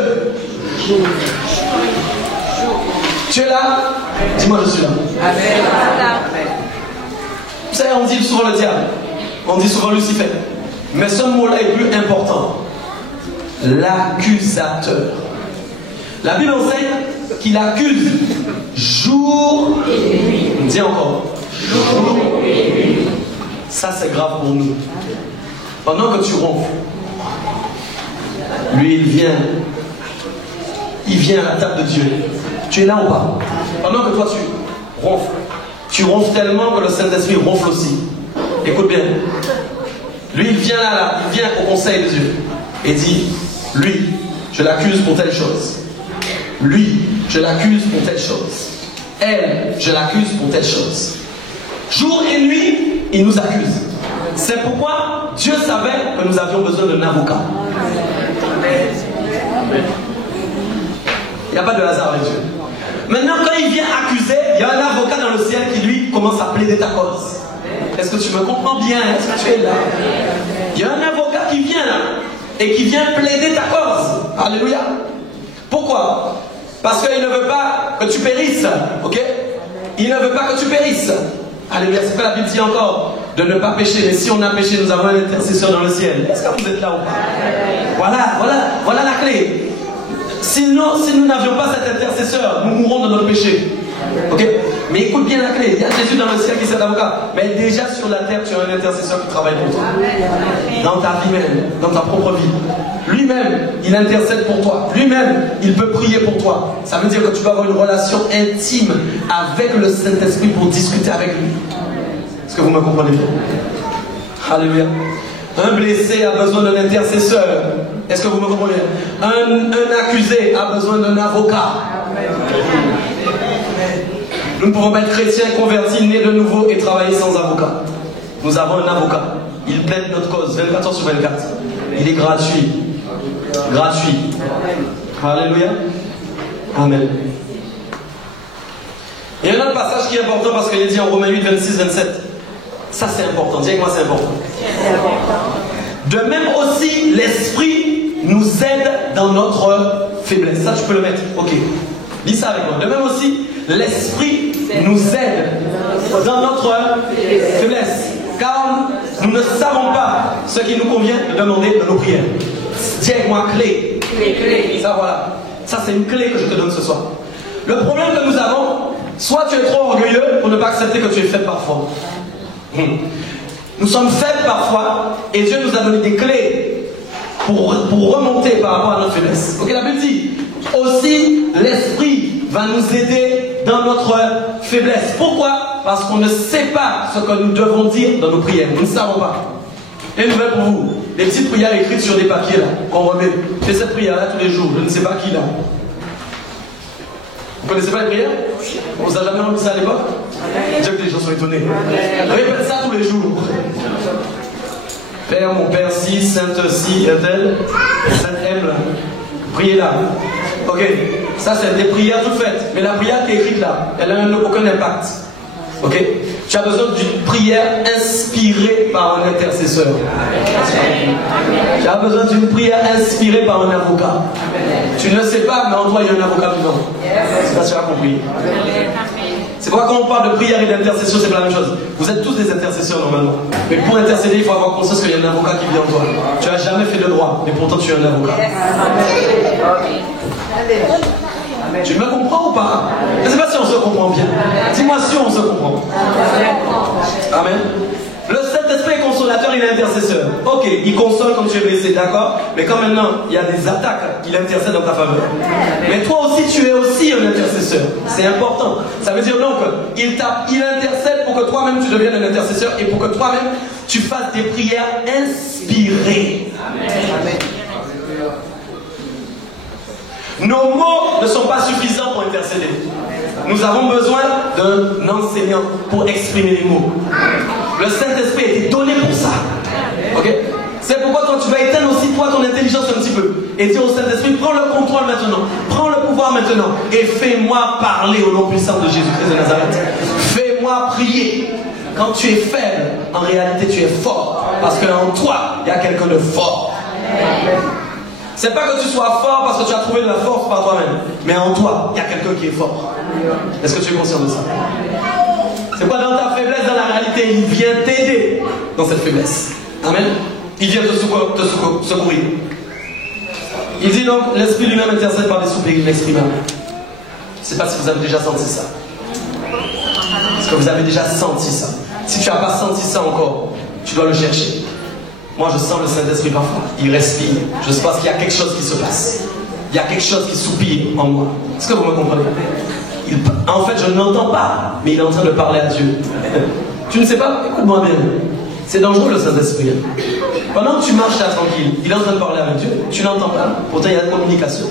Tu es là? Dis-moi, je suis là. Amen. Vous savez, on dit souvent le diable, on dit souvent Lucifer, mais ce mot-là est plus important. L'accusateur. La Bible enseigne qu'il accuse jour et nuit. Dis encore. Jour et nuit. Ça, c'est grave pour nous. Pendant que tu ronfles, lui, il vient à la table de Dieu. Tu es là ou pas? Pendant que toi, tu ronfles tellement que le Saint-Esprit ronfle aussi. Écoute bien. Lui, il vient là, il vient au conseil de Dieu et dit, lui, je l'accuse pour telle chose. Lui, je l'accuse pour telle chose. Elle, je l'accuse pour telle chose. Jour et nuit, il nous accuse. C'est pourquoi Dieu savait que nous avions besoin d'un avocat. Il n'y a pas de hasard avec Dieu. Maintenant, quand il vient accuser, il y a un avocat dans le ciel qui lui commence à plaider ta cause. Est-ce que tu me comprends bien? Est-ce que tu es là? Il y a un avocat qui vient là et qui vient plaider ta cause. Alléluia. Pourquoi? Parce qu'il ne veut pas que tu périsses. Ok? Il ne veut pas que tu périsses. Alléluia. C'est pas la Bible dit encore de ne pas pécher. Mais si on a péché, nous avons un intercesseur dans le ciel. Est-ce que vous êtes là ou pas? Voilà la clé. Sinon, si nous n'avions pas cet intercesseur, nous mourrons dans notre péché. Ok? Mais écoute bien la clé. Il y a Jésus dans le ciel qui est cet avocat. Mais déjà sur la terre, tu as un intercesseur qui travaille pour toi. Dans ta vie même, dans ta propre vie. Lui-même, il intercède pour toi. Lui-même, il peut prier pour toi. Ça veut dire que tu vas avoir une relation intime avec le Saint-Esprit pour discuter avec lui. Est-ce que vous me comprenez bien? Alléluia. Un blessé a besoin d'un intercesseur. Est-ce que vous me comprenez? Un accusé a besoin d'un avocat. Nous ne pouvons pas être chrétiens, convertis, nés de nouveau et travailler sans avocat. Nous avons un avocat. Il plaide notre cause 24 heures sur 24. Il est gratuit. Gratuit. Alléluia. Amen. Il y a un autre passage qui est important parce qu'il est dit en Romains 8, 26, 27. Ça c'est important. Dis avec moi, c'est important. De même aussi, l'Esprit nous aide dans notre faiblesse. Ça, tu peux le mettre. Ok. Dis ça avec moi. De même aussi, l'Esprit nous aide dans notre faiblesse. Car nous ne savons pas ce qui nous convient de demander de nos prières. Dis avec moi, clé. Ça, voilà. Ça, c'est une clé que je te donne ce soir. Le problème que nous avons, soit tu es trop orgueilleux pour ne pas accepter que tu es faible parfois. Nous sommes faibles parfois et Dieu nous a donné des clés pour remonter par rapport à notre faiblesse. Ok, la Bible dit aussi l'Esprit va nous aider dans notre faiblesse. Pourquoi? Parce qu'on ne sait pas ce que nous devons dire dans nos prières. Nous ne savons pas. Et une nouvelle pour vous, les petites prières écrites sur des papiers là, qu'on remet. Fais cette prière là tous les jours, je ne sais pas qui là. Vous connaissez pas les prières? On vous a jamais remis ça à l'époque? Dieu que les gens sont étonnés. Répète ça tous les jours. Père, mon Père, si, Sainte, si, est-elle, Sainte M, priez là. Ok, ça c'est des prières toutes faites. Mais la prière qui est écrite là, elle n'a aucun impact. Ok? Tu as besoin d'une prière inspirée par un intercesseur. Tu as besoin d'une prière inspirée par un avocat. Tu ne le sais pas, mais en toi, il y a un avocat vivant. C'est pas si tu as compris. C'est pourquoi quand on parle de prière et d'intercession, c'est pas la même chose. Vous êtes tous des intercesseurs normalement. Mais pour intercéder, il faut avoir conscience qu'il y a un avocat qui vit en toi. Tu n'as jamais fait de droit, mais pourtant tu es un avocat. Tu me comprends ou pas? Je ne sais pas si on se comprend bien. Dis-moi si on se comprend. Amen. Le Saint-Esprit est consolateur, il est intercesseur. Ok, il console quand tu es blessé, d'accord? Mais quand maintenant, il y a des attaques, il intercède en ta faveur. Mais toi aussi, tu es aussi un intercesseur. C'est important. Ça veut dire donc, il intercède pour que toi-même tu deviennes un intercesseur et pour que toi-même tu fasses des prières inspirées. Amen. Nos mots ne sont pas suffisants pour intercéder. Nous avons besoin d'un enseignant pour exprimer les mots. Le Saint-Esprit a été donné pour ça. Ok? C'est pourquoi toi tu vas éteindre aussi toi ton intelligence un petit peu et dire au Saint-Esprit, prends le contrôle maintenant, prends le pouvoir maintenant et fais-moi parler au nom puissant de Jésus-Christ de Nazareth. Fais-moi prier. Quand tu es faible, en réalité tu es fort parce qu'en toi il y a quelqu'un de fort. C'est pas que tu sois fort parce que tu as trouvé de la force par toi-même, mais en toi il y a quelqu'un qui est fort. Est-ce que tu es conscient de ça? C'est quoi dans ta faiblesse, dans la réalité, il vient t'aider dans cette faiblesse. Amen. Il vient te secourir. Il dit donc, l'Esprit lui-même intercède par des soupirs inexprimables. Je ne sais pas si vous avez déjà senti ça. Est-ce que vous avez déjà senti ça? Si tu n'as pas senti ça encore, tu dois le chercher. Moi, je sens le Saint-Esprit parfois. Il respire. Je pense qu'il y a quelque chose qui se passe. Il y a quelque chose qui soupire en moi. Est-ce que vous me comprenez? En fait, je ne l'entends pas, mais il est en train de parler à Dieu. Tu ne sais pas? Écoute-moi bien. C'est dangereux le Saint-Esprit. Pendant que tu marches là tranquille, il est en train de parler avec Dieu. Tu n'entends pas. Pourtant, il y a de communication.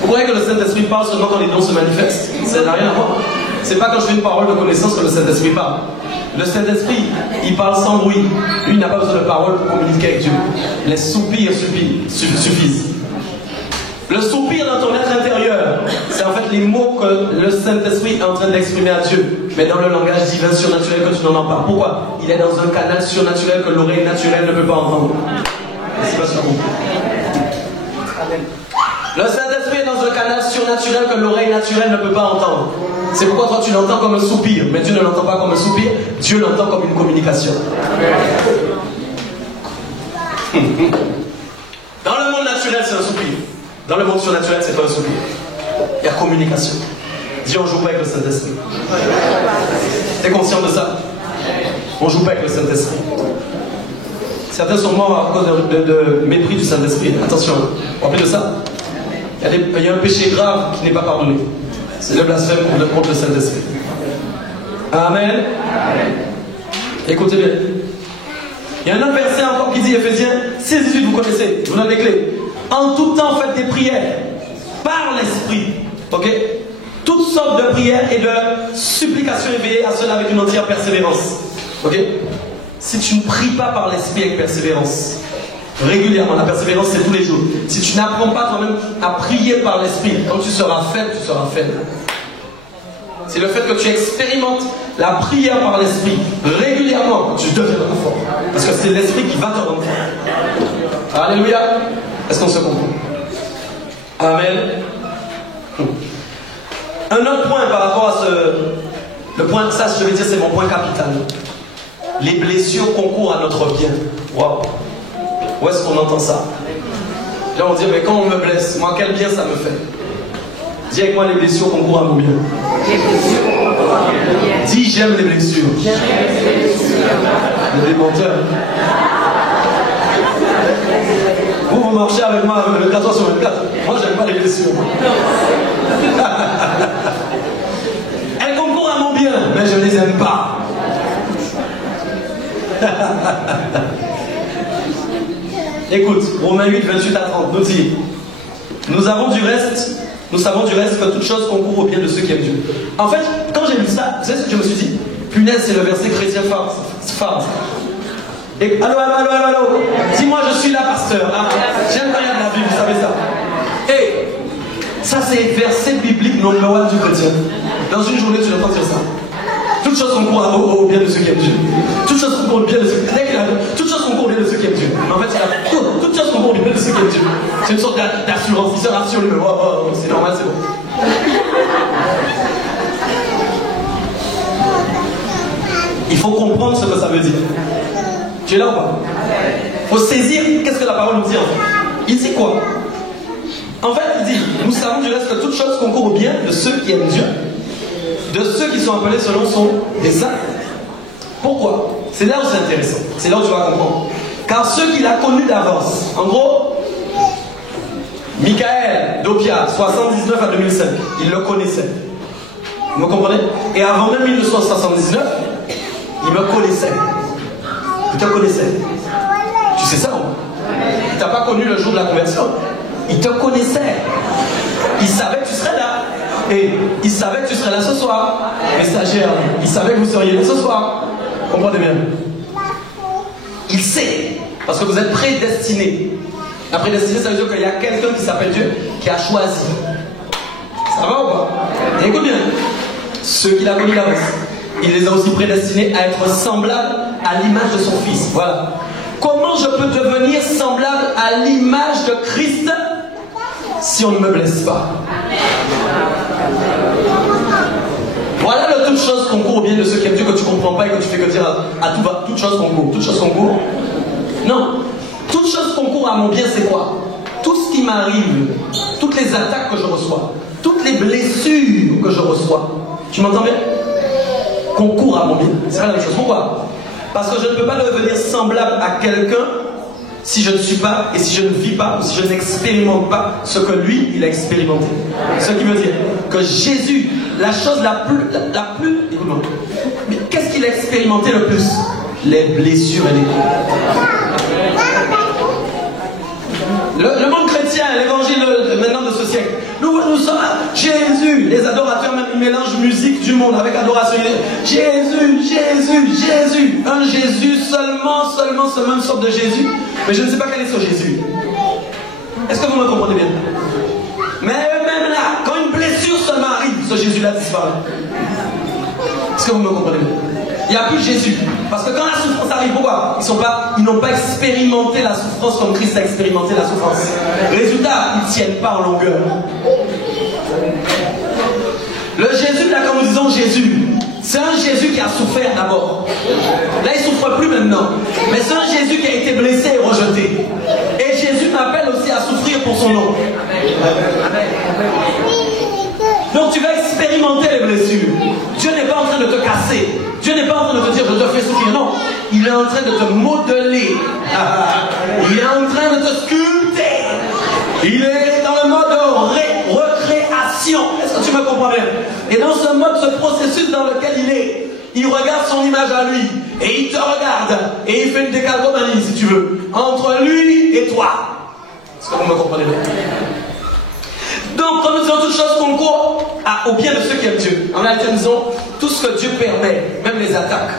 Vous croyez que le Saint-Esprit parle seulement quand les dons se manifestent? Ça n'a rien à voir. C'est pas quand je fais une parole de connaissance que le Saint-Esprit parle. Le Saint-Esprit, il parle sans bruit. Lui, il n'a pas besoin de parole pour communiquer avec Dieu. Les soupirs suffisent. Le soupir dans ton être intérieur, c'est en fait les mots que le Saint-Esprit est en train d'exprimer à Dieu, mais dans le langage divin surnaturel que tu n'entends pas. Pourquoi? Il est dans un canal surnaturel que l'oreille naturelle ne peut pas entendre. C'est pas sûr. Le Saint-Esprit est dans un canal surnaturel que l'oreille naturelle ne peut pas entendre. C'est pourquoi toi tu l'entends comme un soupir, mais Dieu ne l'entend pas comme un soupir, Dieu l'entend comme une communication. Dans le monde naturel, c'est un soupir. Dans le monde surnaturel, c'est pas un soupir. Il y a communication. Dis, on joue pas avec le Saint-Esprit. T'es conscient de ça? On joue pas avec le Saint-Esprit. Certains sont morts à cause de mépris du Saint-Esprit. Attention, rappelez de ça. Il y a un péché grave qui n'est pas pardonné. C'est le blasphème contre le Saint-Esprit. Amen. Écoutez bien. Il y a un autre verset encore qui dit, Éphésiens 6:18, vous connaissez, je vous donne les clés. En tout temps, faites des prières par l'Esprit. Ok? Toutes sortes de prières et de supplications éveillées à cela avec une entière persévérance. Ok? Si tu ne pries pas par l'Esprit avec persévérance, régulièrement, la persévérance c'est tous les jours. Si tu n'apprends pas toi-même à prier par l'Esprit, quand tu seras faible, tu seras faible. C'est le fait que tu expérimentes la prière par l'Esprit régulièrement, tu deviendras fort. Parce que c'est l'Esprit qui va te rendre fort. Alléluia. Est-ce qu'on se comprend? Amen. Un autre point par rapport à le point, ça je vais dire c'est mon point capital. Les blessures concourent à notre bien. Waouh. Où est-ce qu'on entend ça? Là on dit mais quand on me blesse, moi quel bien ça me fait? Dis avec moi, les blessures concourent à mon bien. Dis j'aime les blessures. Les menteurs. Vous marchez avec moi le 14 sur 24. Moi j'aime pas les blessures. Elles concourent à mon bien, mais je ne les aime pas. Écoute, Romains 8, 28 à 30 nous dit, nous savons du reste que toute chose concourt au bien de ceux qui aiment Dieu. En fait, quand j'ai lu ça, vous savez ce que je me suis dit? Punaise, c'est le verset chrétien phare. Et, allô. Dis-moi, je suis là, pasteur. Ah, j'aime quand il y a de la vie, vous savez ça. Et ça, c'est verset biblique number one du chrétien. Dans une journée, tu entends dire ça. Toutes choses concourent au bien de ceux qui aiment Dieu. Toutes choses concourent au bien de ceux qui aiment Dieu. Toutes choses concourent au bien de ceux qui aiment Dieu. Mais en fait, toutes choses concourent au bien de ceux qui aiment Dieu. C'est une sorte d'assurance. Ils se rassurent lui-même. Oh, c'est normal, c'est bon. Il faut comprendre ce que ça veut dire. Tu es là ou pas? Il faut saisir qu'est-ce que la parole nous dit en fait. Il dit quoi? En fait, il dit, nous savons du reste que toutes choses concourent au bien de ceux qui aiment Dieu, de ceux qui sont appelés selon son dessein. Pourquoi? C'est là où c'est intéressant. C'est là où tu vas comprendre. Car ceux qu'il a connus d'avance, en gros, Michael Dokia, 79 à 2005, il le connaissait. Vous me comprenez? Et avant même 1979, il me connaissait. Il te connaissait. Tu sais ça, non? Il ne t'a pas connu le jour de la conversion. Il te connaissait. Il savait que tu serais là. Et il savait que tu serais là ce soir. Les stagiaires, il savait que vous seriez là ce soir. Comprenez bien. Il sait. Parce que vous êtes prédestinés. La prédestinée, ça veut dire qu'il y a quelqu'un qui s'appelle Dieu qui a choisi. Ça va ou pas? Et écoute bien. Ceux qu'il a connus d'avance, il les a aussi prédestinés à être semblables à l'image de son Fils. Voilà. Comment je peux devenir semblable à l'image de Christ si on ne me blesse pas? Voilà le toute chose concourt au bien de ceux qui aiment Dieu, que tu ne comprends pas et que tu fais que dire à tout va. Toute chose concourt. Toute chose concourt. Non. Toute chose concourt à mon bien, c'est quoi? Tout ce qui m'arrive, toutes les attaques que je reçois, toutes les blessures que je reçois, tu m'entends bien? Concourt à mon bien. C'est pas la même chose. Pourquoi? Parce que je ne peux pas devenir semblable à quelqu'un si je ne suis pas, et si je ne vis pas, ou si je n'expérimente pas ce que lui, il a expérimenté. Ce qui veut dire que Jésus, la chose la plus, écoute-moi, mais qu'est-ce qu'il a expérimenté le plus? Les blessures et les coups. Le monde chrétien, l'évangile maintenant de ce siècle, nous sommes Jésus, les adorateurs même ils mélangent musique du monde avec adoration. Jésus, Jésus, Jésus, un Jésus seulement ce même sorte de Jésus, mais je ne sais pas quel est ce Jésus. Est-ce que vous me comprenez bien? Mais même là, quand une blessure seulement arrive, ce Jésus-là disparaît. Est-ce que vous me comprenez bien? Il n'y a plus Jésus. Parce que quand la souffrance arrive, pourquoi? Ils n'ont pas expérimenté la souffrance comme Christ a expérimenté la souffrance. Résultat, ils ne tiennent pas en longueur. Le Jésus, là, quand nous disons Jésus, c'est un Jésus qui a souffert d'abord. Là, il ne souffre plus maintenant. Mais c'est un Jésus qui a été blessé et rejeté. Et Jésus m'appelle aussi à souffrir pour son nom. Donc tu vas expérimenter les blessures. Dieu n'est pas en train de te casser. Dieu n'est pas en train de te dire je te fais souffrir. Non, il est en train de te modeler. Il est en train de te sculpter. Il est dans le mode de recréation. Est-ce que tu me comprends bien? Et dans ce mode, ce processus dans lequel il est, il regarde son image à lui. Et il te regarde. Et il fait une décalcomanie, si tu veux, entre lui et toi. Est-ce que vous me comprenez bien? Donc, quand nous disons toutes choses concourent au bien de ceux qui aiment Dieu, en réalité, nous disons tout ce que Dieu permet, même les attaques,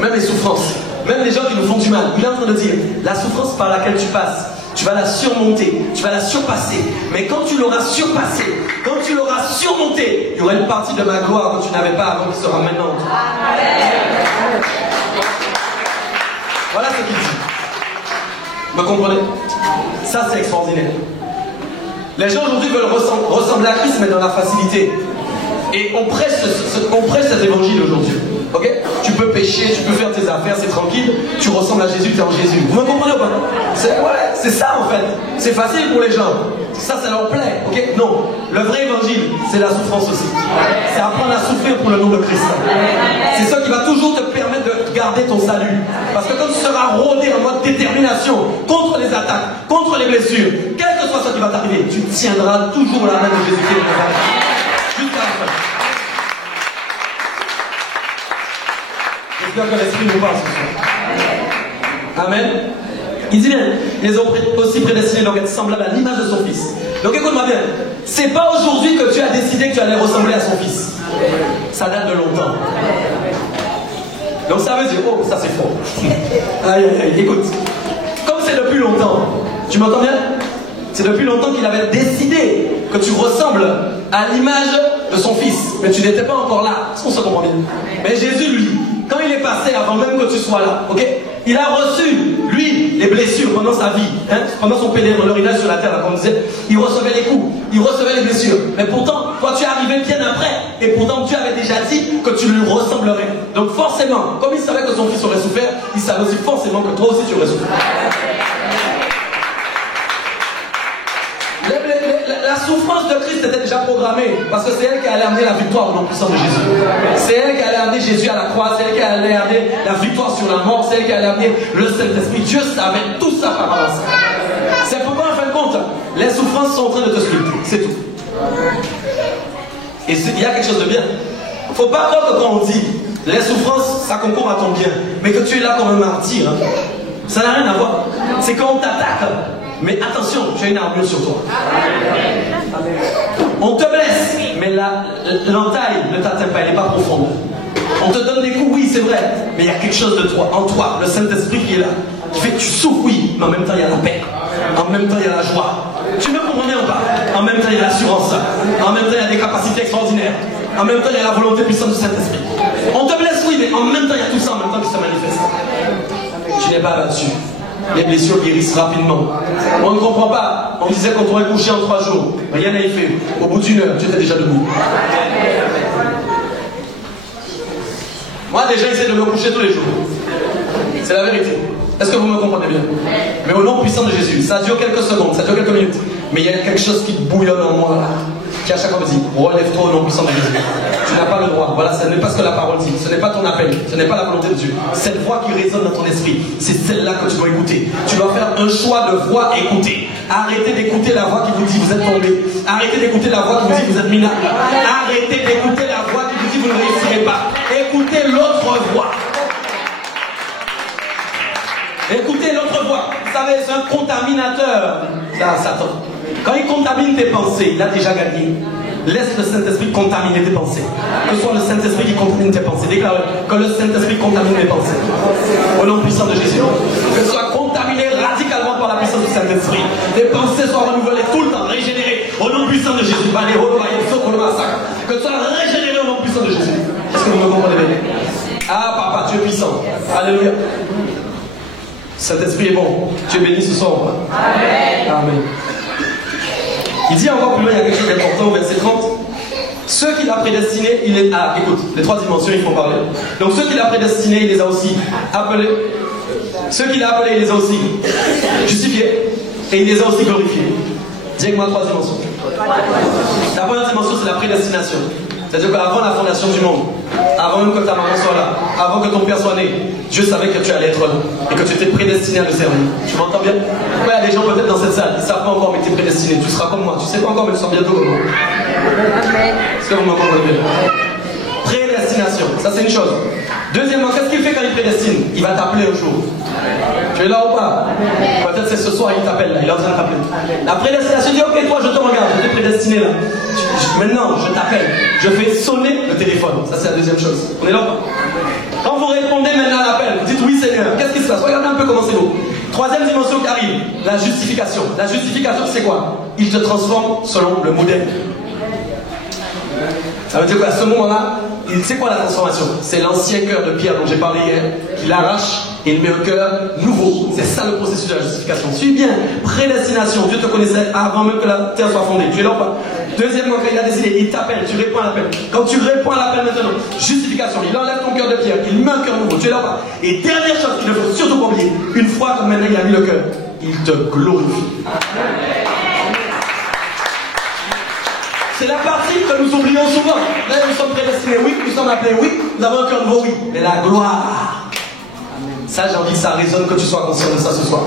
même les souffrances, même les gens qui nous font du mal. Il est en train de dire, la souffrance par laquelle tu passes, tu vas la surmonter, tu vas la surpasser. Mais quand tu l'auras surpassée, quand tu l'auras surmontée, il y aura une partie de ma gloire que tu n'avais pas avant qui sera maintenant. Voilà ce qu'il dit. Vous me comprenez? Ça, c'est extraordinaire. Les gens aujourd'hui veulent ressembler à Christ, mais dans la facilité. Et on prêche cet évangile aujourd'hui. Ok? Tu peux pécher, tu peux faire tes affaires, c'est tranquille. Tu ressembles à Jésus, tu es en Jésus. Vous me comprenez ou pas? C'est ça en fait. C'est facile pour les gens. Ça leur plaît. Ok? Non. Le vrai évangile, c'est la souffrance aussi. C'est apprendre à souffrir pour le nom de Christ. C'est ça qui va toujours te permettre de garder ton salut. Parce que quand tu seras rodé en mode détermination contre les attaques, contre les blessures, quel que soit ce qui va t'arriver, tu tiendras toujours la main de Jésus-Christ jusqu'à la fin. J'espère que l'Esprit nous parle ce soir. Amen. Il dit bien, ils les ont aussi prédestinés donc à être semblables à l'image de son Fils. Donc écoute-moi bien, c'est pas aujourd'hui que tu as décidé que tu allais ressembler à son Fils. Ça date de longtemps. Donc ça veut dire, oh, ça c'est fort. Aïe, aïe, aïe, écoute. Comme c'est depuis longtemps, tu m'entends bien? C'est depuis longtemps qu'il avait décidé que tu ressembles à l'image de son fils, mais tu n'étais pas encore là. Est-ce qu'on se comprend bien? Mais Jésus, lui, quand il est passé avant même que tu sois là, ok, il a reçu, lui, les blessures pendant sa vie, hein, pendant son pèlerinage sur la terre, là, comme on disait, il recevait les coups, il recevait les blessures. Mais pourtant, toi tu es arrivé bien après, et pourtant Dieu avait déjà dit que tu lui ressemblerais. Donc forcément, comme il savait que son fils aurait souffert, il savait aussi forcément que toi aussi tu aurais souffert. La souffrance de Christ était déjà programmée, parce que c'est elle qui allait amener la victoire au nom puissant de Jésus. C'est elle qui allait amener Jésus à la croix, c'est elle qui allait amener la victoire sur la mort, c'est elle qui allait amener le Saint-Esprit. Dieu savait tout ça par avance. C'est pourquoi, en fin de compte, les souffrances sont en train de te sculpter, c'est tout. Et il y a quelque chose de bien. Il ne faut pas croire que quand on dit les souffrances, ça concourt à ton bien, mais que tu es là comme un martyr, hein, ça n'a rien à voir. C'est quand on t'attaque. Mais attention, tu as une armure sur toi. On te blesse, mais l'entaille ne t'atteint pas, elle n'est pas profonde. On te donne des coups, oui, c'est vrai, mais il y a quelque chose de toi, en toi, le Saint-Esprit qui est là, qui fait que tu souffres, oui, mais en même temps il y a la paix, en même temps il y a la joie. Tu me comprends bien ou pas? En même temps il y a l'assurance, en même temps il y a des capacités extraordinaires, en même temps il y a la volonté puissante du Saint-Esprit. On te blesse, oui, mais en même temps il y a tout ça en même temps qui se manifeste. Tu n'es pas là-dessus. Les blessures guérissent rapidement. On ne comprend pas. On disait qu'on t'aurait couché en 3 jours. Rien n'a été fait. Au bout d'1 heure, tu étais déjà debout. Moi, déjà, j'essaie de me coucher tous les jours. C'est la vérité. Est-ce que vous me comprenez bien? Mais au nom puissant de Jésus, ça dure quelques secondes, ça dure quelques minutes. Mais il y a quelque chose qui bouillonne en moi, là, qui à chaque fois me dit, relève-toi au nom puissant de Jésus. Tu n'as pas le droit. Voilà, ce n'est pas ce que la parole dit. Ce n'est pas ton appel. Ce n'est pas la volonté de Dieu. Cette voix qui résonne dans ton esprit, c'est celle-là que tu dois écouter. Tu dois faire un choix de voix écoutée. Arrêtez d'écouter la voix qui vous dit vous êtes tombé. Arrêtez d'écouter la voix qui vous dit vous êtes minable. Arrêtez d'écouter la voix qui vous dit vous ne réussirez pas. Écoutez l'autre voix. Écoutez l'autre voix. Vous savez, c'est un contaminateur. Satan. Quand il contamine tes pensées, il a déjà gagné. Laisse le Saint-Esprit contaminer tes pensées. Que ce soit le Saint-Esprit qui contamine tes pensées. Déclare que le Saint-Esprit contamine mes pensées. Au nom puissant de Jésus. Que ce soit contaminé radicalement par la puissance du Saint-Esprit. Tes pensées soient renouvelées tout le temps, régénérées. Au nom puissant de Jésus. Que ce soit régénéré au nom puissant de Jésus. Est-ce que vous me comprenez bien? Ah, papa, tu es puissant. Alléluia. Saint-Esprit est bon. Tu es béni ce soir. Amen. Amen. Il dit encore plus loin, il y a quelque chose d'important au verset 30. Ceux qu'il a prédestinés, il les a. Écoute, les 3 dimensions, il faut parler. Donc ceux qu'il a prédestinés, il les a aussi appelés. Ceux qu'il a appelés, il les a aussi justifiés. Et il les a aussi glorifiés. Dis avec moi 3 dimensions. La première dimension, c'est la prédestination. C'est-à-dire qu'avant la fondation du monde, avant même que ta maman soit là, avant que ton père soit né, Dieu savait que tu allais être là et que tu étais prédestiné à le servir. Tu m'entends bien? Pourquoi il y a des gens peut-être dans cette salle, ils ne savent pas encore mais tu es prédestiné. Tu seras comme moi. Tu ne sais pas encore mais tu seras bientôt comme moi. Est-ce que vous me comprenez bien? Prédestination, ça c'est une chose. Deuxièmement, qu'est-ce qu'il fait quand il prédestine? Il va t'appeler un jour. Tu es là ou pas? Peut-être c'est ce soir, il t'appelle là, il est en train de t'appeler. La prédestination dit, ok, toi je te regarde, je t'ai prédestiné là. Maintenant, je t'appelle, je fais sonner le téléphone. Ça c'est la deuxième chose. On est là ou pas? Quand vous répondez maintenant à l'appel, vous dites oui Seigneur, qu'est-ce qui se passe? Regardez un peu comment c'est beau. Troisième dimension qui arrive, la justification. La justification c'est quoi? Il te transforme selon le modèle. Ça veut dire qu'à ce moment-là, c'est quoi la transformation? C'est l'ancien cœur de pierre dont j'ai parlé hier, qu'il arrache et il met un cœur nouveau. C'est ça le processus de la justification. Suis bien, prédestination. Dieu te connaissait avant même que la terre soit fondée. Tu es là ou pas? Deuxièmement, quand il a décidé, il t'appelle, tu réponds à l'appel. Quand tu réponds à l'appel maintenant, justification, il enlève ton cœur de pierre, il met un cœur nouveau. Tu es là ou pas? Et dernière chose qu'il ne faut surtout pas oublier, une fois que maintenant il a mis le cœur, il te glorifie. C'est la partie que nous oublions souvent. Là, nous sommes prédestinés, oui, nous sommes appelés, oui, nous avons un cœur nouveau, oui. Mais la gloire, ça, j'ai envie que ça résonne, que tu sois conscient de ça ce soir.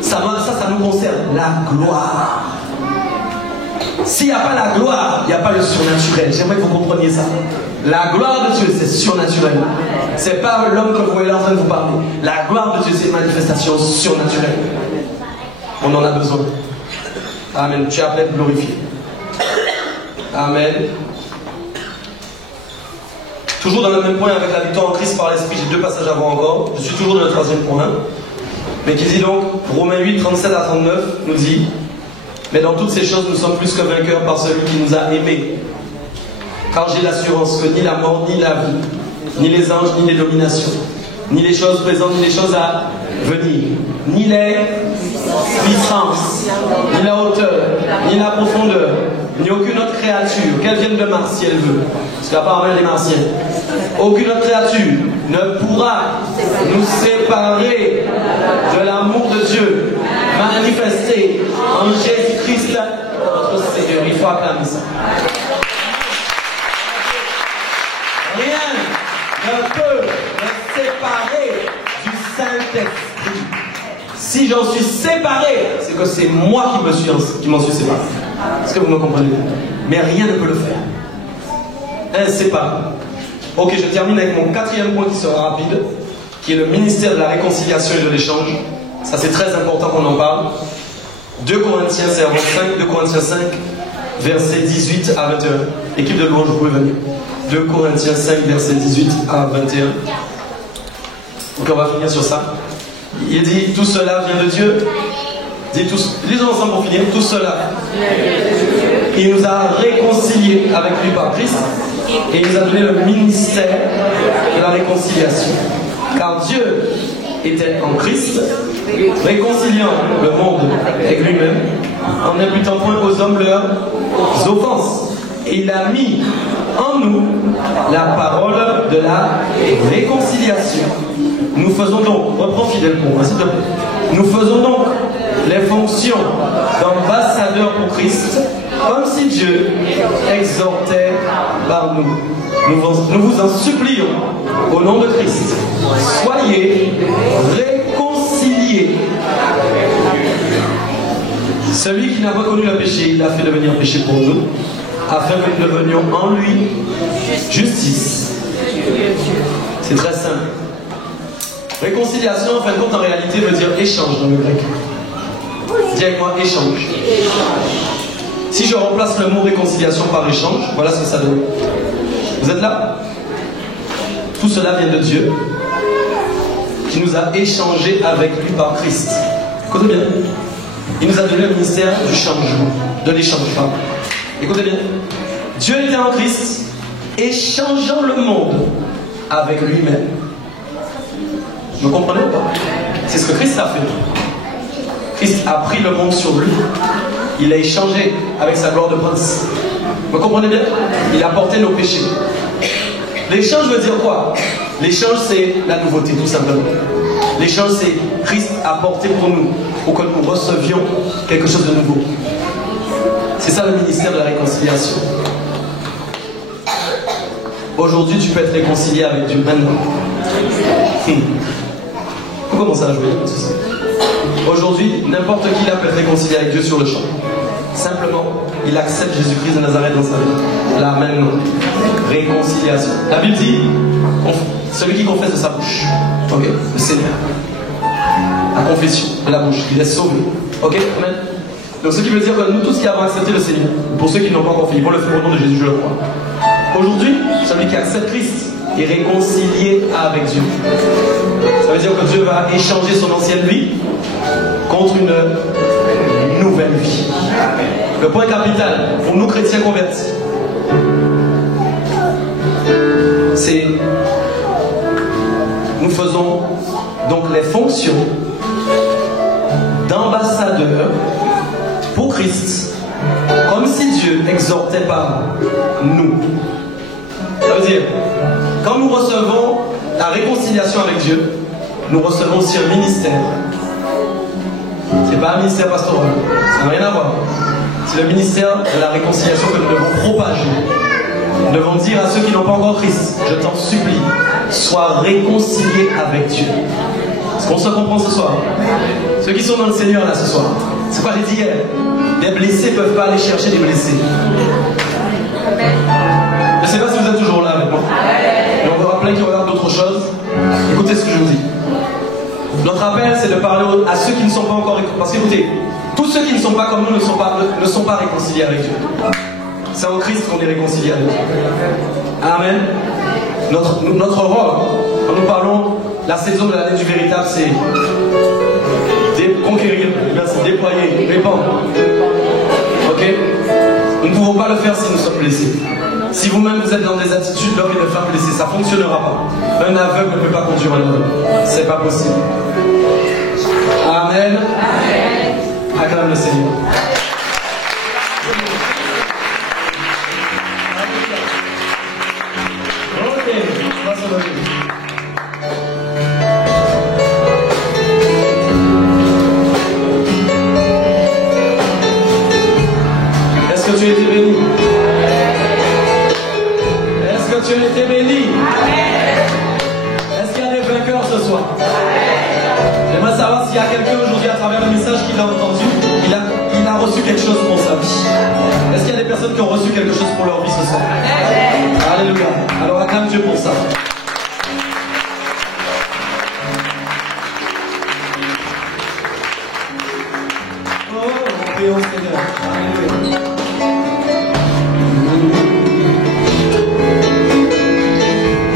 Ça nous concerne. La gloire. S'il n'y a pas la gloire, il n'y a pas le surnaturel. J'aimerais que vous compreniez ça. La gloire de Dieu, c'est surnaturel. C'est pas l'homme que vous voyez là en train de vous parler. La gloire de Dieu, c'est une manifestation surnaturelle. On en a besoin. Amen. Tu es appelé à glorifier. Amen. Toujours dans le même point avec la victoire en Christ par l'Esprit, j'ai 2 passages à voir encore. Je suis toujours dans le 3e point. Mais qui dit donc, Romains 8, 37 à 39, nous dit, mais dans toutes ces choses, nous sommes plus que vainqueurs par celui qui nous a aimés. Car j'ai l'assurance que ni la mort, ni la vie, ni les anges, ni les dominations, ni les choses présentes, ni les choses à venir, ni les puissances, ni la hauteur, ni la profondeur, ni aucune autre créature, qu'elle vienne de Mars si elle veut, parce qu'apparemment les Martiens, aucune autre créature ne pourra nous séparer de l'amour de Dieu manifesté en Jésus-Christ notre Seigneur. Il faut acclamer ça. Rien ne peut me séparer du Saint-Esprit. Si j'en suis séparé, c'est que c'est moi qui m'en suis séparé. Est-ce que vous me comprenez? Mais rien ne peut le faire. Inséparable. Ok, je termine avec mon quatrième point qui sera rapide, qui est le ministère de la réconciliation et de l'échange. Ça, c'est très important qu'on en parle. 2 Corinthiens 5, 2 Corinthiens 5, versets 18 à 21. Équipe de louange, vous pouvez venir. 2 Corinthiens 5, versets 18 à 21. Donc on va finir sur ça. Il dit, tout cela vient de Dieu. Dit tous, lisons ensemble pour finir. Tout cela, il nous a réconciliés avec lui par Christ et il nous a donné le ministère de la réconciliation. Car Dieu était en Christ, réconciliant le monde avec lui-même, en n'imputant point aux hommes leurs offenses. Et il a mis en nous la parole de la réconciliation. Nous faisons donc, reprends fidèle pour moi, s'il te plaît. Nous faisons donc les fonctions d'ambassadeurs pour Christ, comme si Dieu exhortait par nous. Nous vous en supplions, au nom de Christ, soyez réconciliés. Celui qui n'a pas connu le péché, il l'a fait devenir péché pour nous, afin que nous devenions en lui justice. C'est très simple. Réconciliation, en fin de compte, en réalité, veut dire échange dans le grec. Dis avec moi, échange. Si je remplace le mot réconciliation par échange, voilà ce que ça donne. Vous êtes là? Tout cela vient de Dieu, qui nous a échangé avec lui par Christ. Écoutez bien. Il nous a donné le ministère du changement, de l'échange. Écoutez bien. Dieu était en Christ, échangeant le monde avec lui-même. Vous comprenez ou pas? C'est ce que Christ a fait. Christ a pris le monde sur lui. Il a échangé avec sa gloire de prince. Vous comprenez bien? Il a porté nos péchés. L'échange veut dire quoi? L'échange, c'est la nouveauté, tout simplement. L'échange, c'est Christ a porté pour nous, pour que nous recevions quelque chose de nouveau. C'est ça le ministère de la réconciliation. Aujourd'hui, tu peux être réconcilié avec Dieu maintenant. Vous commencez à jouer, pas de souci. Aujourd'hui, n'importe qui là peut être réconcilié avec Dieu sur le champ. Simplement, il accepte Jésus-Christ de Nazareth dans sa vie. Là, maintenant, réconciliation. La Bible dit, celui qui confesse de sa bouche, ok, le Seigneur, la confession de la bouche, il est sauvé. Ok, amen. Donc, ce qui veut dire que nous tous qui avons accepté le Seigneur, pour ceux qui n'ont pas encore fait, ils vont le faire au nom de Jésus, je le crois. Aujourd'hui, celui qui accepte Christ est réconcilié avec Dieu. Ça veut dire que Dieu va échanger son ancienne vie contre une nouvelle vie. Le point capital pour nous chrétiens convertis, c'est nous faisons donc les fonctions d'ambassadeurs pour Christ, comme si Dieu exhortait par nous. Ça veut dire, quand nous recevons la réconciliation avec Dieu, nous recevons aussi un ministère. C'est pas un ministère pastoral, ça n'a rien à voir. C'est le ministère de la réconciliation que nous devons propager. Nous devons dire à ceux qui n'ont pas encore Christ, je t'en supplie, sois réconcilié avec Dieu. Est-ce qu'on se comprend ce soir? Ceux qui sont dans le Seigneur là ce soir, c'est quoi j'ai dit hier? Les blessés ne peuvent pas aller chercher des blessés. Je ne sais pas si vous êtes toujours là avec moi. Mais on verra plein qui regardent d'autres choses. Écoutez ce que je vous dis. Notre appel, c'est de parler à ceux qui ne sont pas encore réconciliés. Parce qu'écoutez, tous ceux qui ne sont pas comme nous ne sont pas réconciliés avec Dieu. C'est en Christ qu'on est réconcilié avec Dieu. Amen. Notre rôle, quand nous parlons, la saison de l'année du véritable, c'est conquérir, déployer, répandre. Ok? Nous ne pouvons pas le faire si nous sommes blessés. Si vous-même vous êtes dans des attitudes d'homme et de femme blessés, ça ne fonctionnera pas. Un aveugle ne peut pas conduire un aveugle. C'est pas possible. Amen. Amen. Acclame le Seigneur. Ok, on va se lever. Est-ce que tu as été béni? Est-ce que tu as été béni? Est-ce qu'il y a des vainqueurs ce soir? J'aimerais savoir s'il y a quelqu'un aujourd'hui à travers le message qui l'a entendu, il a reçu quelque chose pour sa vie. Est-ce qu'il y a des personnes qui ont reçu quelque chose pour leur vie ce soir? Alléluia. Alors acclame Dieu pour ça. Oh, prions Seigneur. Alléluia.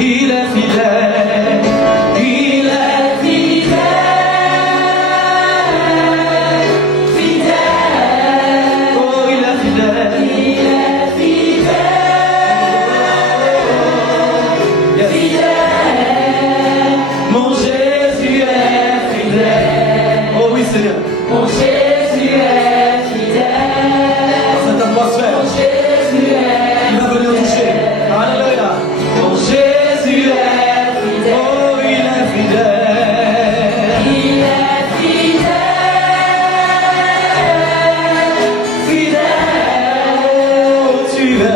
Il est fidèle, il est fidèle, fidèle. Oh, il est fidèle, il est fidèle, fidèle. Mon Jésus est fidèle. Oh oui Seigneur. Mon Jésus est fidèle. Dans cette atmosphère, mon Jésus est, il va venir toucher. Alléluia. Mon Jésus. Oh, il est fidèle. Il est fidèle. Fidèle. Oh, tu es.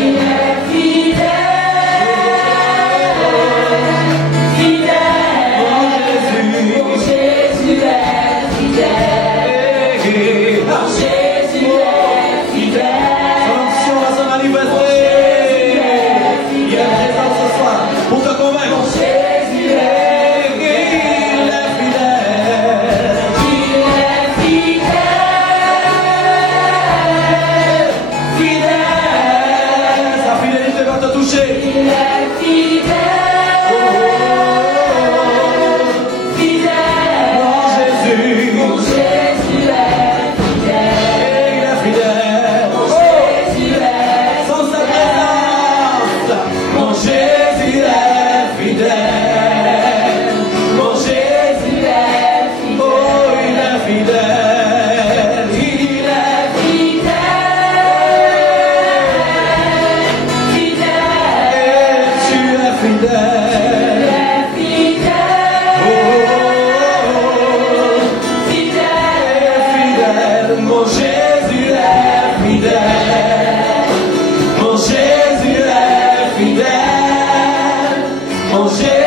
Il est fidèle. Fidèle. Mon Jésus est fidèle. Mon Jésus est fidèle. Son onction va se manifester. Il est présent ce soir. Pour te convaincre. Mon Jésus est fidèle. Il est fidèle. Fidèle. Sa fidélité va te toucher. Il est fidèle. Fidèle. Mon Jésus. Mon Jésus est fidèle. Il est fidèle. Mon Jésus est sans sa présence. Mon Jésus est fidèle. Mon Jésus est fidèle. Oh, il est fidèle. Il est fidèle. Fidèle. Et tu es fidèle. Tu es fidèle. Oh, fidèle. Fidèle. Mon Jésus est fidèle. Mon Jésus est fidèle. Mon Jésus